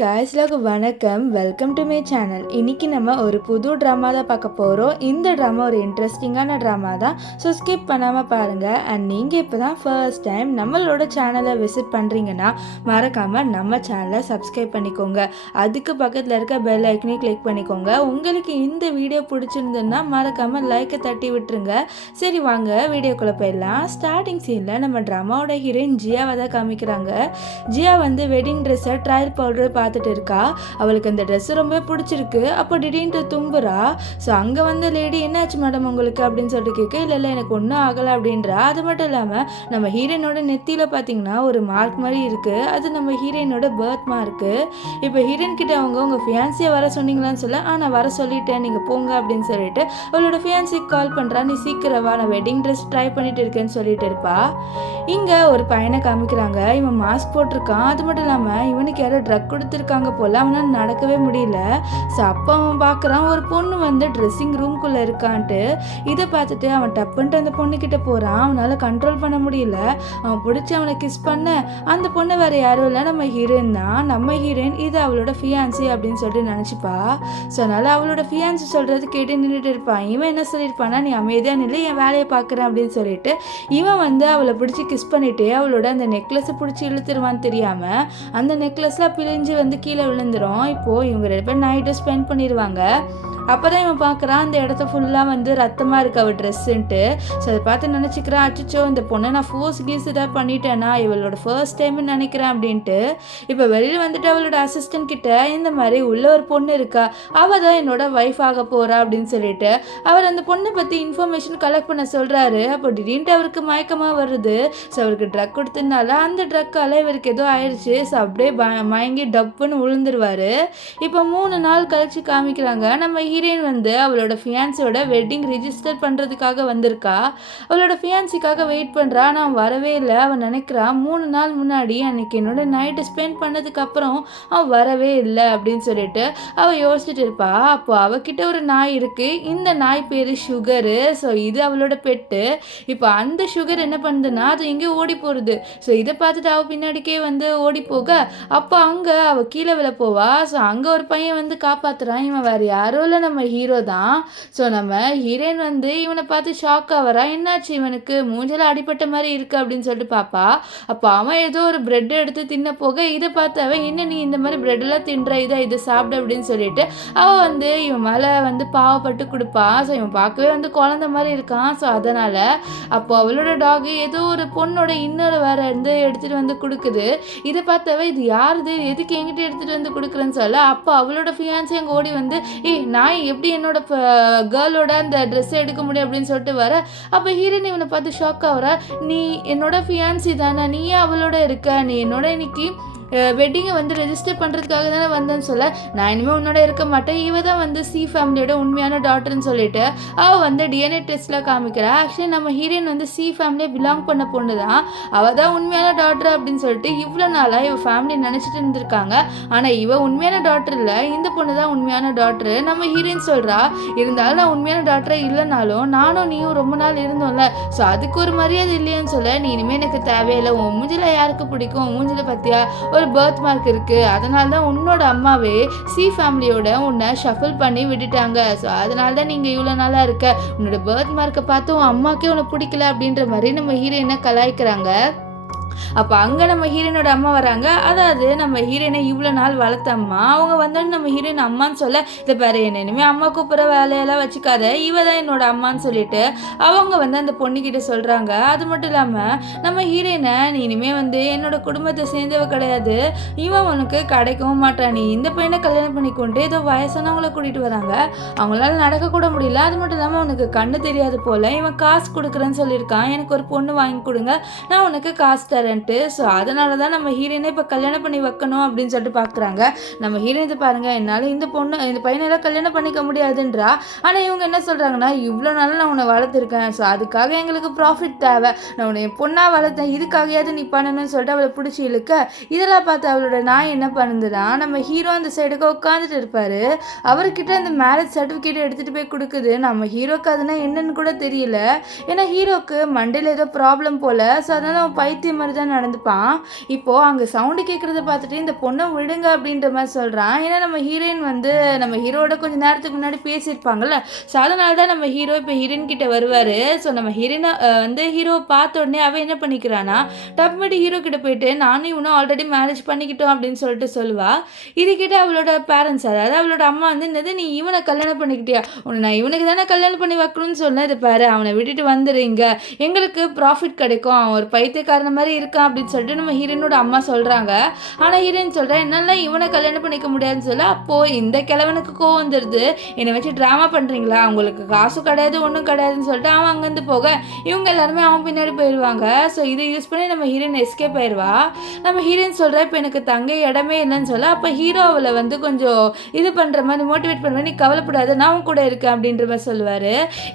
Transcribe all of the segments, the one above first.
Guys எல்லாருக்கும் வணக்கம். Welcome to my channel. இன்றைக்கி நம்ம ஒரு புது ட்ராமா தான் பார்க்க போகிறோம். இந்த ட்ராமா ஒரு இன்ட்ரெஸ்டிங்கான ட்ராமா தான். ஸோ ஸ்கிப் பண்ணாமல் பாருங்கள். அண்ட் நீங்கள் இப்போ தான் ஃபர்ஸ்ட் டைம் நம்மளோட சேனலை விசிட் பண்ணுறீங்கன்னா மறக்காமல் நம்ம சேனலை சப்ஸ்கிரைப் பண்ணிக்கோங்க. அதுக்கு பக்கத்தில் இருக்க பெல் ஐக்கனே கிளிக் பண்ணிக்கோங்க. உங்களுக்கு இந்த வீடியோ பிடிச்சிருந்ததுன்னா மறக்காமல் லைக்கை தட்டி விட்டுருங்க. சரி வாங்க வீடியோக்குள்ளே போயிடலாம். ஸ்டார்டிங் சீனில் நம்ம ட்ராமாவோட ஹீரோயின் ஜியாவை தான் காமிக்கிறாங்க. ஜியா வந்து வெட்டிங் ட்ரெஸ்ஸை ட்ரையல் பவுடர் பார்த்துட்டு இருக்கா. அவளுக்கு அந்த ட்ரெஸ் ரொம்ப பிடிச்சிருக்கு. அப்போ திடீர்னு தும்புறா. ஸோ அங்கே வந்து லேடி என்னாச்சு மேடம் உங்களுக்கு அப்படின்னு சொல்லிட்டு கேட்க, இல்லை எனக்கு ஒன்றும் ஆகலை அப்படின்றா. அது மட்டும் இல்லாமல் நம்ம ஹீரோயினோட நெத்தியில் பார்த்தீங்கன்னா ஒரு மார்க் மாதிரி இருக்குது. அது நம்ம ஹீரோயினோட பர்த் மார்க்கு. இப்போ ஹீரோயின் கிட்ட உங்கள் ஃபியான்சியை வர சொன்னீங்களான்னு சொல்ல, நான் வர சொல்லிட்டேன் நீங்கள் போங்க அப்படின்னு சொல்லிட்டு அவளோட ஃபியான்சிக்கு கால் பண்ணுறா. நீ சீக்கிரம் வா, நான் வெட்டிங் ட்ரெஸ் ட்ரை பண்ணிட்டு இருக்கேன்னு சொல்லிட்டு இருப்பா. இங்கே ஒரு பையனை காமிக்கிறாங்க. இவன் மாஸ்க் போட்டிருக்கான். அது மட்டும் இல்லாமல் இவனுக்கு யாரோ ட்ரக் கொடுத்துருக்காங்க போல். அவனால் நடக்கவே முடியல. ஸோ அப்போ அவன் பார்க்குறான் ஒரு பொண்ணு வந்து ட்ரெஸ்ஸிங் ரூம்குள்ளே இருக்கான்ட்டு. இதை பார்த்துட்டு அவன் டப்புன்ட்டு அந்த பொண்ணுக்கிட்ட போகிறான். அவனால் கண்ட்ரோல் பண்ண முடியல. அவன் பிடிச்சி அவனை கிஸ் பண்ண அந்த பொண்ணு வேறு யாரும் இல்லை, நம்ம ஹீரோயின் தான். நம்ம ஹீரோயின் இது அவளோட ஃபியான்சி அப்படின்னு சொல்லிட்டு நினச்சிப்பா. ஸோ அதனால் அவளோட ஃபியான்சி சொல்கிறது கேட்டு நின்றுட்டு இருப்பான். இவன் என்ன சொல்லியிருப்பானா, நீ அமைதியாக நிலை, என் வேலையை பார்க்குறேன் அப்படின்னு சொல்லிட்டு இவன் வந்து அவளை பிடிச்சி கிஸ் பண்ணிவிட்டு அவளோட அந்த நெக்லஸை பிடிச்சி இழுத்துருவான்னு தெரியாமல் அந்த நெக்லஸ்லாம் பிழிஞ்சு வந்து கீழே விழுந்துடும். இப்போது இவங்க 2 பேர் நைட்டு ஸ்பெண்ட் பண்ணிடுவாங்க. அப்போ தான் இவன் பார்க்குறான் அந்த இடத்த ஃபுல்லாக வந்து ரத்தமாக இருக்கு அவள் ட்ரெஸ்ஸுன்ட்டு. ஸோ அதை பார்த்து நினச்சிக்கிறான், அச்சோ இந்த பொண்ணை நான் ஃபோர்ஸ் கீஸ் தான் பண்ணிட்டேன்னா, இவளோட ஃபர்ஸ்ட் டைம்னு நினைக்கிறேன் அப்படின்ட்டு. இப்போ வெளியில் வந்துட்டு அவளோட அசிஸ்டன்ட் கிட்ட இந்த மாதிரி உள்ள ஒரு பொண்ணு இருக்கா, அவள் தான் என்னோட ஒய்ஃப் ஆக போகிறா அப்படின்னு சொல்லிட்டு அவர் அந்த பொண்ணை பற்றி இன்ஃபர்மேஷன் கலெக்ட் பண்ண சொல்கிறாரு. அப்போ திடீர்னு அவருக்கு மயக்கமாக வருது. ஸோ அவருக்கு ட்ரக் கொடுத்ததுனால அந்த ட்ரக்கால் இவருக்கு ஏதோ ஆயிடுச்சு. ஸோ அப்படியே மயங்கி டப்புன்னு விழுந்துருவார். இப்போ 3 நாள் கழிச்சு காமிக்கிறாங்க. நம்ம ஹீரோயின் வந்து அவளோட ஃபியான்சியோட வெட்டிங் ரிஜிஸ்டர் பண்ணுறதுக்காக வந்திருக்கா. அவளோட ஃபியான்சிக்காக வெயிட் பண்ணுறா. நான் வரவே இல்லை. அவன் நினைக்கிறான் 3 நாள் முன்னாடி அன்னைக்கு என்னோட நைட்டு ஸ்பெண்ட் பண்ணதுக்கப்புறம் அவன் வரவே இல்லை அப்படின்னு சொல்லிட்டு அவள் யோசிச்சுட்டு இருப்பா. அப்போ அவகிட்ட ஒரு நாய் இருக்குது. இந்த நாய் பேர் சுகரு. ஸோ இது அவளோட பெட்டு. இப்போ அந்த சுகர் என்ன பண்ணுதுன்னா அது எங்கேயோ ஓடி போகிறது. ஸோ இதை பார்த்துட்டு அவள் பின்னாடிக்கே வந்து ஓடி போக அப்போ அங்கே அவள் கீழே விழ போவா. ஸோ அங்கே ஒரு பையன் வந்து காப்பாற்றுறான். இவன் வேறு யாரும் இல்லை, நம்ம ஹீரோ தான். ஸோ நம்ம ஹீரோயின் வந்து இவனை பார்த்து ஷாக் ஆகிறா. என்னாச்சு இவனுக்கு மூஞ்சில அடிப்பட்ட மாதிரி இருக்குது அப்படின்னு சொல்லிட்டு பார்ப்பா. அப்போ அவன் ஏதோ ஒரு பிரெட் எடுத்து தின்ன போக இதை பார்த்து அவன், என்ன நீ இந்த மாதிரி பிரெட்டெல்லாம் தின்ற, இதை சாப்பிடு அப்படின்னு சொல்லிட்டு அவள் வந்து இவன் மேலே வந்து பாவப்பட்டு கொடுப்பா. ஸோ இவன் பார்க்கவே வந்து குழந்த மாதிரி இருக்கான். ஸோ அதனால் அப்போ அவளோட டாகு ஏதோ ஒரு பொண்ணோட இன்னொரு வேறு இருந்து எடுத்துகிட்டு வந்து கொடுக்குது. இதை பார்த்தவ இது யாருது, எதுக்கு எங்கிட்ட எடுத்துகிட்டு வந்து கொடுக்குறேன்னு சொல்ல அப்போ அவளோட ஃபியான்சி அங்கே ஓடி வந்து, நான் எப்படி என்னோட கேர்ளோட அந்த ட்ரெஸ்ஸை எடுக்க முடியும் அப்படின்னு சொல்லிட்டு வர. அப்போ ஹீரோயின் இவனை பார்த்து ஷாக் ஆகுற. நீ என்னோட ஃபியான்சி தானே, நீயே அவளோட இருக்க, நீ என்னோட இன்னைக்கு வெட்டிங்கை வந்து ரெஜிஸ்டர் பண்ணுறதுக்காக தானே வந்தேன்னு சொல்ல, நான் இனிமேல் உன்னோட இருக்க மாட்டேன், இவ தான் வந்து சி ஃபேமிலியோட உண்மையான டாக்டர்னு சொல்லிட்டு அவள் வந்து டிஎன்ஏ டெஸ்ட்டில் காமிக்கிறா. ஆக்சுவலி நம்ம ஹீரோயின் வந்து சி ஃபேமிலியை பிலாங் பண்ண பொண்ணு தான், அவள் தான் உண்மையான டாக்டர் அப்படின்னு சொல்லிட்டு இவ்வளோ நாளாக இவள் ஃபேமிலி நினச்சிட்டு இருந்திருக்காங்க. ஆனால் இவள் உண்மையான டாக்டர் இல்லை, இந்த பொண்ணு தான் உண்மையான டாக்டர் நம்ம ஹீரோயின் சொல்கிறா. இருந்தாலும் நான் உண்மையான டாக்டரை இல்லைனாலும் நானும் நீயும் ரொம்ப நாள் இருந்தோம்ல, ஸோ அதுக்கு ஒரு மரியாதை இல்லையான்னு சொல்ல, நீ இனிமேல் எனக்கு தேவையில்லை, உன் மூஞ்சில் யாருக்கு பிடிக்கும், உன் மூஞ்சில் பற்றியா ஒரு பர்த் மார்க் இருக்கு, அதனால தான் உன்னோட அம்மாவே சி ஃபேமிலியோட உன்னை ஷஃபிள் பண்ணி விட்டுட்டாங்க. ஸோ அதனால தான் நீங்கள் இவ்வளோ நாளாக இருக்க, உன்னோட பர்த் மார்க்கை பார்த்து உன் அம்மாக்கே உன்னை பிடிக்கல அப்படின்ற மாதிரி நம்ம ஹீரோயினை கலாய்க்கிறாங்க. அப்போ அங்கே நம்ம ஹீரோயினோட அம்மா வராங்க. அதாவது நம்ம ஹீரோயினை இவ்வளோ நாள் வளர்த்த அம்மா அவங்க வந்தோன்னு நம்ம ஹீரோயின் அம்மான்னு சொல்ல, இதை பாரு என்ன இனிமேல் அம்மா கூப்பிட்ற வேலையெல்லாம் வச்சுக்காத, இவ தான் என்னோட அம்மான்னு சொல்லிட்டு அவங்க வந்து அந்த பொண்ணுக்கிட்ட சொல்கிறாங்க. அது மட்டும் இல்லாமல் நம்ம ஹீரோயினை, நீ இனிமேல் வந்து என்னோட குடும்பத்தை சேர்ந்தவ கிடையாது, இவன் உனக்கு கிடைக்கவும் மாட்டான், நீ இந்த பையனை கல்யாணம் பண்ணிக்கொண்டு ஏதோ வயசானவங்கள கூட்டிகிட்டு வராங்க, அவங்களால நடக்கக்கூட முடியல, அது மட்டும் இல்லாமல் உனக்கு கண்ணு தெரியாது போல், இவன் காசு கொடுக்குறேன்னு சொல்லியிருக்கான், எனக்கு ஒரு பொண்ணு வாங்கி கொடுங்க, நான் உனக்கு காசு தரேன். ஸோ அதனால தான் நம்ம ஹீரோயினை இப்போ கல்யாணம் பண்ணி வைக்கணும் அப்படின்னு சொல்லிட்டு பார்க்குறாங்க. நம்ம ஹீரோயினை பாருங்கள், என்னால் இந்த பையனெல்லாம் கல்யாணம் பண்ணிக்க முடியாதுன்றா. ஆனால் இவங்க என்ன சொல்கிறாங்கன்னா, இவ்வளோ நாள் நான் உன்னை வளர்த்துருக்கேன், ஸோ அதுக்காக எங்களுக்கு ப்ராஃபிட் தேவை, நான் உன்னை பொண்ணாக வளர்த்தேன், இதுக்காகையாவது நீ பண்ணணும்னு சொல்லிட்டு அவளை பிடிச்சி இழுக்க. இதெல்லாம் பார்த்து அவளோட நாய் என்ன பண்ணுதுன்னா, நம்ம ஹீரோ அந்த சைடுக்கு உட்காந்துட்டு இருப்பார். அவர்கிட்ட அந்த மேரேஜ் சர்டிஃபிகேட் எடுத்துகிட்டு போய் கொடுக்குது. நம்ம ஹீரோக்கு அதுனா என்னன்னு கூட தெரியல. ஏன்னா ஹீரோக்கு மண்டையில் ஏதோ ப்ராப்ளம் போல். ஸோ அதனால் அவன் பைத்தியம் மாதிரி தான் நடந்துப்பான். இப்போது அங்கே சவுண்டு கேட்குறத பார்த்துட்டு இந்த பொண்ணை விடுங்க அப்படின்ற மாதிரி சொல்கிறான். ஏன்னா நம்ம ஹீரோயின் வந்து நம்ம ஹீரோட கொஞ்சம் நேரத்துக்கு முன்னாடி பேசியிருப்பாங்கல்ல. ஸோ அதனால தான் நம்ம ஹீரோ இப்போ ஹீரோயின் கிட்ட வருவார். ஸோ நம்ம ஹீரோனை வந்து ஹீரோவை பார்த்த உடனே அவன் என்ன பண்ணிக்கிறான்னா டப்மேட்டு ஹீரோ கிட்ட போயிட்டு நானும் இவனும் ஆல்ரெடி மேரேஜ் பண்ணிக்கிட்டோம் அப்படின்னு சொல்லிட்டு சொல்லுவா. இது கிட்ட அவளோட பேரண்ட்ஸ், அதாவது அவளோட அம்மா வந்து என்னது நீ இவனை கல்யாணம் பண்ணிக்கிட்டியா, உன்னை நான் இவனுக்கு தானே கல்யாணம் பண்ணி வைக்கணும்னு சொன்னேன், இது பாரு அவனை விட்டுட்டு வந்துடுங்க, எங்களுக்கு ப்ராஃபிட் கிடைக்கும், அவன் ஒரு பைத்தியக்காரன மாதிரி இருக்கான் அப்படின்னு சொல்லிட்டு நம்ம ஹீரோனோட அம்மா சொல்கிறாங்க. ஆனால் ஹீரோயின் சொல்கிறேன் என்னால் இவனை கல்யாணம் பண்ணிக்க முடியாதுன்னு சொல்ல. அப்போது இந்த கிழவனுக்கு கோவம் வந்துடுது, என்னை வச்சு ட்ராமா பண்ணுறீங்களா, அவங்களுக்கு காசும் கிடையாது ஒன்றும் கிடையாதுன்னு சொல்லிட்டு அவன் அங்கேருந்து போக இவங்க எல்லாருமே அவன் பின்னாடி போயிடுவாங்க. ஸோ இதை யூஸ் பண்ணி நம்ம ஹீரோயின் எஸ்கேப் ஆயிடுவா. நம்ம ஹீரோயின் சொல்கிறா இப்போ எனக்கு தங்க இடமே இல்லைன்னு சொல்ல. அப்போ ஹீரோ அவளை வந்து கொஞ்சம் இது பண்ணுற மாதிரி மோட்டிவேட் பண்ணுவேன், நீ கவலைப்படாது நான் கூட இருக்கேன் அப்படின்ற மாதிரி சொல்லுவார்.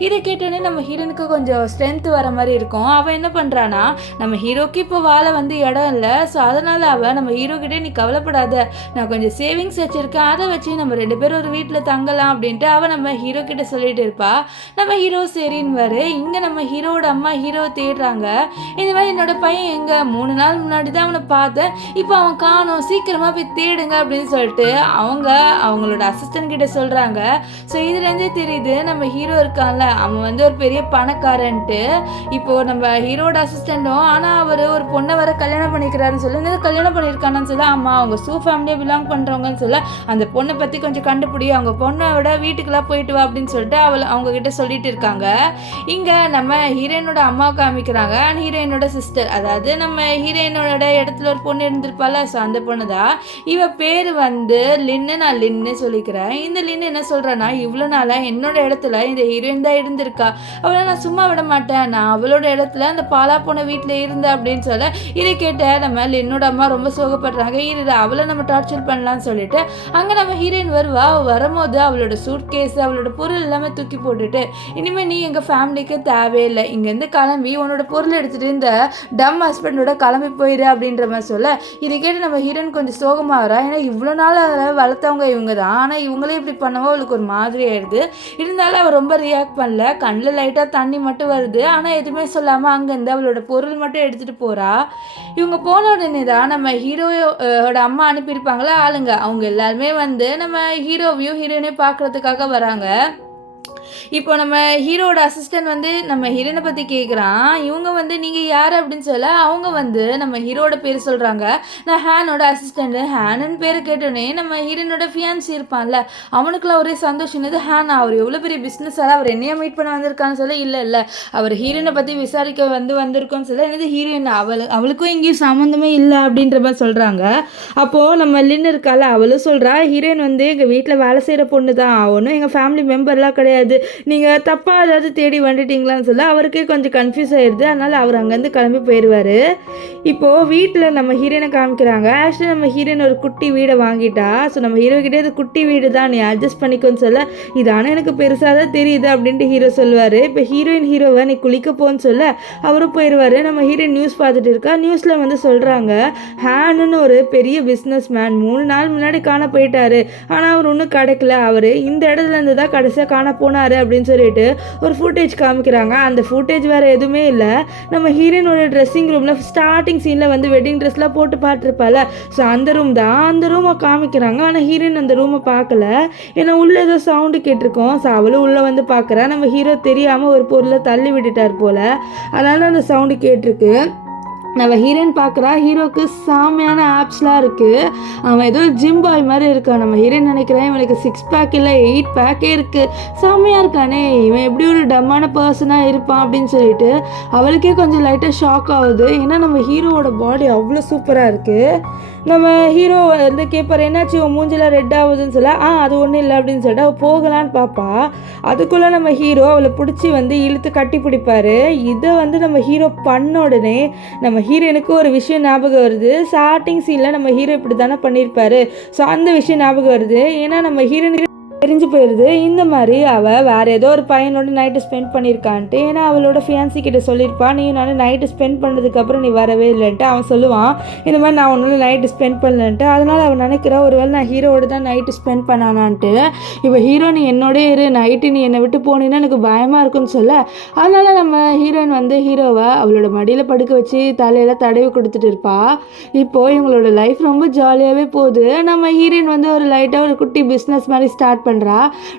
இதை கேட்டோன்னே நம்ம ஹீரோனுக்கு கொஞ்சம் ஸ்ட்ரென்த் வர மாதிரி இருக்கும். அவன் என்ன பண்ணுறான்னா நம்ம ஹீரோக்கு இப்போ வாழ வந்து இடம் இல்லை. ஸோ அதனால் அவள் நம்ம ஹீரோ கிட்டே நீ கவலைப்படாத, நான் கொஞ்சம் சேவிங்ஸ் வச்சுருக்கேன், அதை வச்சு நம்ம 2 பேரும் ஒரு வீட்டில் தங்கலாம் அப்படின்ட்டு அவன் நம்ம ஹீரோ கிட்ட சொல்லிட்டு இருப்பா. நம்ம ஹீரோ சரின்னு இங்கே நம்ம ஹீரோவோட அம்மா ஹீரோவை தேடுறாங்க. இந்த மாதிரி என்னோட பையன் எங்கே 3 நாள் முன்னாடி தான் அவனை பார்த்தேன், இப்போ அவன் காணோம், சீக்கிரமாக போய் தேடுங்க அப்படின்னு சொல்லிட்டு அவங்களோட அசிஸ்டன்ட் கிட்ட சொல்கிறாங்க. ஸோ இதுலேருந்தே தெரியுது நம்ம ஹீரோ இருக்கான்ல அவன் வந்து ஒரு பெரிய பணக்காரன்ட்டு. இப்போது நம்ம ஹீரோட அசிஸ்டண்ட்டும் ஆனால் அவர் ஒரு பொண்ணை வர கல்யாணம் பண்ணிக்கிறாருன்னு சொல்லி என்ன கல்யாணம் பண்ணியிருக்கான்னு சொல்ல. ஆமாம் அவங்க சூ ஃபேமிலியை பிலாங் பண்ணுறவங்கன்னு சொல்ல. அந்த பொண்ணை பற்றி கொஞ்சம் கண்டுபிடி, அவங்க பொண்ணோட வீட்டுக்கெல்லாம் போயிட்டு வா அப்படின்னு சொல்லிட்டு அவங்க கிட்ட சொல்லிட்டு இருக்காங்க. இங்கே நம்ம ஹீரோயினோட அம்மாவை காமிக்கிறாங்க அண்ட் ஹீரோயினோட சிஸ்டர், அதாவது நம்ம ஹீரோயினோட இடத்துல ஒரு பொண்ணு இருந்திருப்பால. ஸோ அந்த பொண்ணு தான் இவ பேர் வந்து லின்னு. நான் லின்னு சொல்லிக்கிறேன். இந்த லின்னு என்ன சொல்கிறேன்னா இவ்வளோ நாளாக என்னோட இடத்துல இந்த ஹீரோயின் தான் இருந்திருக்கா, அவளை நான் சும்மா விட மாட்டேன், நான் அவளோட இடத்துல அந்த பாலா போன வீட்டில் இருந்தேன் அப்படின்னு சொல்ல. இதை கேட்ட நம்ம லின்னோட அம்மா ரொம்ப சோகப்படுறாங்க. இது அவளை நம்ம டார்ச்சர் பண்ணலான்னு சொல்லிட்டு அங்கே நம்ம ஹீரோயின் வரும்போது அவளோட சூட் கேஸ் அவளோட பொருள் எல்லாமே தூக்கி போட்டுட்டு இனிமேல் நீ எங்கள் ஃபேமிலிக்கு தேவையில்லை, இங்கேருந்து கிளம்பி உன்னோட பொருள் எடுத்துகிட்டு இந்த டம் ஹஸ்பண்டோட கிளம்பி போயிரு அப்படின்ற மாதிரி சொல்ல. இதை கேட்டு நம்ம ஹீரோயின் கொஞ்சம் சோகமாகறா. ஏன்னா இவ்வளோ நாள் வளர்த்தவங்க இவங்க தான், ஆனால் இவங்களே இப்படி பண்ணவோ அவளுக்கு ஒரு மாதிரி ஆயிடுது. இருந்தாலும் அவள் ரொம்ப ரியாக்ட் பண்ணல, கண்ணில் லைட்டாக தண்ணி மட்டும் வருது, ஆனால் எதுவுமே சொல்லாமல் அங்கேருந்து அவளோட பொருள் மட்டும் எடுத்துகிட்டு போகிறா. இவங்க போன உடனே தான் நம்ம ஹீரோயோட அம்மா அனுப்பியிருப்பாங்களா ஆளுங்க, அவங்க எல்லாருமே வந்து நம்ம ஹீரோவையும் ஹீரோயினையும் பார்க்குறதுக்காக வராங்க. இப்போ நம்ம ஹீரோட அசிஸ்டன்ட் வந்து நம்ம ஹீரோனை பற்றி கேட்குறான். இவங்க வந்து நீங்கள் யார் அப்படின்னு சொல்ல அவங்க வந்து நம்ம ஹீரோட பேர் சொல்கிறாங்க. நான் ஹேனோட அசிஸ்டண்ட்டு. ஹேனுன்னு பேர் கேட்டோன்னே நம்ம ஹீரோனோட ஃபியான்சி இருப்பான்ல அவனுக்குலாம் ஒரே சந்தோஷம். இது ஹேன் அவர் எவ்வளோ பெரிய பிஸ்னஸால் அவர் என்னையா மீட் பண்ண வந்திருக்கான்னு சொல்ல. இல்லை அவர் ஹீரோனை பற்றி விசாரிக்க வந்திருக்கோன்னு சொல்ல. என்னது ஹீரோயின் அவளுக்கும் எங்கேயும் சம்மந்தமே இல்லை அப்படின்ற மாதிரி சொல்கிறாங்க. அப்போது நம்ம லின்னு இருக்கால அவளும் சொல்கிறா ஹீரோயின் வந்து எங்கள் வீட்டில் வேலை செய்கிற பொண்ணு தான், அவனும் எங்கள் ஃபேமிலி மெம்பர்லாம் கிடையாது, நீங்கள் தப்பாக ஏதாவது தேடி வந்துட்டீங்களான்னு சொல்ல. அவருக்கே கொஞ்சம் கன்ஃபியூஸ் ஆகிடுது. அதனால் அவர் அங்கேருந்து கிளம்பி போயிடுவார். இப்போது வீட்டில் நம்ம ஹீரோயினை காமிக்கிறாங்க. ஆக்சுவலி நம்ம ஹீரோயின் ஒரு குட்டி வீடை வாங்கிட்டா. ஸோ நம்ம ஹீரோக்கிட்டே இது குட்டி வீடு தான், நீ அட்ஜஸ்ட் பண்ணிக்கோன்னு சொல்ல. இதானே எனக்கு பெருசாக தான் தெரியுது அப்படின்ட்டு ஹீரோ சொல்லுவார். இப்போ ஹீரோவை நீ குளிக்க போன்னு சொல்ல அவரும் போயிடுவார். நம்ம ஹீரோயின் நியூஸ் பார்த்துட்டு இருக்கா. நியூஸில் வந்து சொல்கிறாங்க ஹேனுன்னு ஒரு பெரிய பிஸ்னஸ் மேன் 3 நாள் முன்னாடி காண போயிட்டாரு, ஆனால் அவர் ஒன்றும் கிடைக்கல, அவர் இந்த இடத்துலேருந்து தான் கடைசியாக காண போனார் அப்படின்னு சொல்லிட்டு ஒரு ஃபுட்டேஜ் காமிக்கிறாங்க. அந்த ஃபுட்டேஜ் வேறு எதுவுமே இல்லை, நம்ம ஹீரோயினோட ட்ரெஸ்ஸிங் ரூமில் ஸ்டார்டிங் சீனில் வந்து வெட்டிங் ட்ரெஸ்லாம் போட்டு பார்த்துருப்பால. ஸோ அந்த ரூம் தான், அந்த ரூமை காமிக்கிறாங்க. ஆனால் ஹீரோயின் அந்த ரூமை பார்க்கல, ஏன்னா உள்ளே ஏதோ சவுண்டு கேட்டிருக்கோம். ஸோ அவளும் உள்ளே வந்து பார்க்குறா. நம்ம ஹீரோ தெரியாமல் ஒரு பொருளை தள்ளி விட்டுட்டார் போல், அதனால அந்த சவுண்டு கேட்டிருக்கு. நம்ம ஹீரோயின் பார்க்குறா. ஹீரோக்கு சாமையான ஆப்ஸ்லாம் இருக்குது, அவன் ஏதோ ஜிம் பாய் மாதிரி இருக்கான். நம்ம ஹீரோயின் நினைக்கிறேன் இவனுக்கு 6 பேக் இல்லை 8 பேக்கே இருக்குது, செம்மையாக இருக்கானே, இவன் எப்படி ஒரு டம்மான பர்சனாக இருப்பான் அப்படின்னு சொல்லிட்டு அவளுக்கே கொஞ்சம் லைட்டாக ஷாக் ஆகுது. ஏன்னா நம்ம ஹீரோவோட பாடி அவ்வளோ சூப்பராக இருக்குது. நம்ம ஹீரோ வந்து கேட்பார் என்னாச்சு உன் மூஞ்சிலாம் ரெட் ஆகுதுன்னு சொல்ல. அது ஒன்றும் இல்லை அப்படின்னு சொல்லிட்டு அவள் போகலான்னு பார்ப்பா. அதுக்குள்ளே நம்ம ஹீரோ அவளை பிடிச்சி வந்து இழுத்து கட்டி பிடிப்பார். இதை வந்து நம்ம ஹீரோ பண்ண உடனே நம்ம ஹீரோனுக்கு ஒரு விஷயம் ஞாபகம் வருது. ஸ்டார்டிங் சீனில் நம்ம ஹீரோ இப்படி தானே பண்ணியிருப்பாரு. ஸோ அந்த விஷயம் ஞாபகம் வருது. ஏன்னா நம்ம ஹீரோனுக்கு தெரிஞ்சு போயிடுது இந்த மாதிரி அவள் வேறு ஏதோ ஒரு பையனோட நைட்டு ஸ்பெண்ட் பண்ணியிருக்கான்ட்டு. ஏன்னா அவளோட ஃபியான்சி கிட்ட சொல்லியிருப்பான், நீ நான் நைட்டு ஸ்பெண்ட் பண்ணதுக்கப்புறம் நீ வரவே இல்லைன்ட்டு. அவன் சொல்லுவான் இந்த மாதிரி நான் ஒன்றும் நைட்டு ஸ்பெண்ட் பண்ணலன்ட்டு. அதனால் அவன் நினைக்கிறா ஒருவேளை நான் ஹீரோவோட தான் நைட்டு ஸ்பெண்ட் பண்ணானான்ட்டு. இப்போ ஹீரோ நீ என்னோடய இரு, நைட்டு நீ என்னை விட்டு போனீங்கன்னா எனக்கு பயமாக இருக்குன்னு சொல்ல, அதனால் நம்ம ஹீரோயின் வந்து ஹீரோவை அவளோட மடியில் படுக்க வச்சு தலையில் தடவி கொடுத்துட்டு இருப்பா. இப்போது இவங்களோட லைஃப் ரொம்ப ஜாலியாகவே போகுது. நம்ம ஹீரோயின் வந்து ஒரு லைட்டாக ஒரு குட்டி பிஸ்னஸ் மாதிரி ஸ்டார்ட் பண்ணுறா.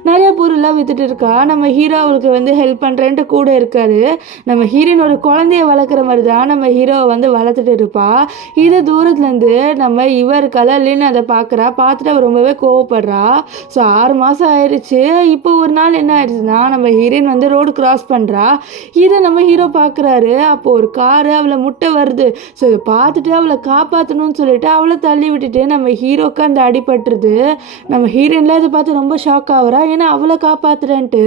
நிறைய பொருளாக விற்றுட்டு இருக்கா. நம்ம ஹீரோ அவளுக்கு வந்து ஹெல்ப் பண்ணுறேன்ட்டு கூட இருக்காரு. நம்ம ஹீரோயின் ஒரு குழந்தைய வளர்க்குற மாதிரி தான் நம்ம ஹீரோவை வந்து வளர்த்துட்டு இருப்பா. இதை தூரத்துலேருந்து நம்ம இவர் கலர்லின்னு அதை பார்த்துட்டு அவள் ரொம்பவே கோவப்படுறா. ஸோ 6 மாதம் ஆயிடுச்சு. இப்போ ஒரு நாள் என்ன ஆயிடுச்சுன்னா நம்ம ஹீரோயின் வந்து ரோடு கிராஸ் பண்ணுறா. இதை நம்ம ஹீரோ பார்க்குறாரு. அப்போ ஒரு காரு அவளை முட்டை வருது. ஸோ இதை பார்த்துட்டு அவளை காப்பாற்றணும்னு சொல்லிட்டு அவளை தள்ளி விட்டுட்டு நம்ம ஹீரோக்கு அந்த அடிபட்டுருது. நம்ம ஹீரோயின்லாம் இதை பார்த்து ரொம்ப ஷாக் ஆகுறா. ஏன்னா அவளை காப்பாற்றுறேன்ட்டு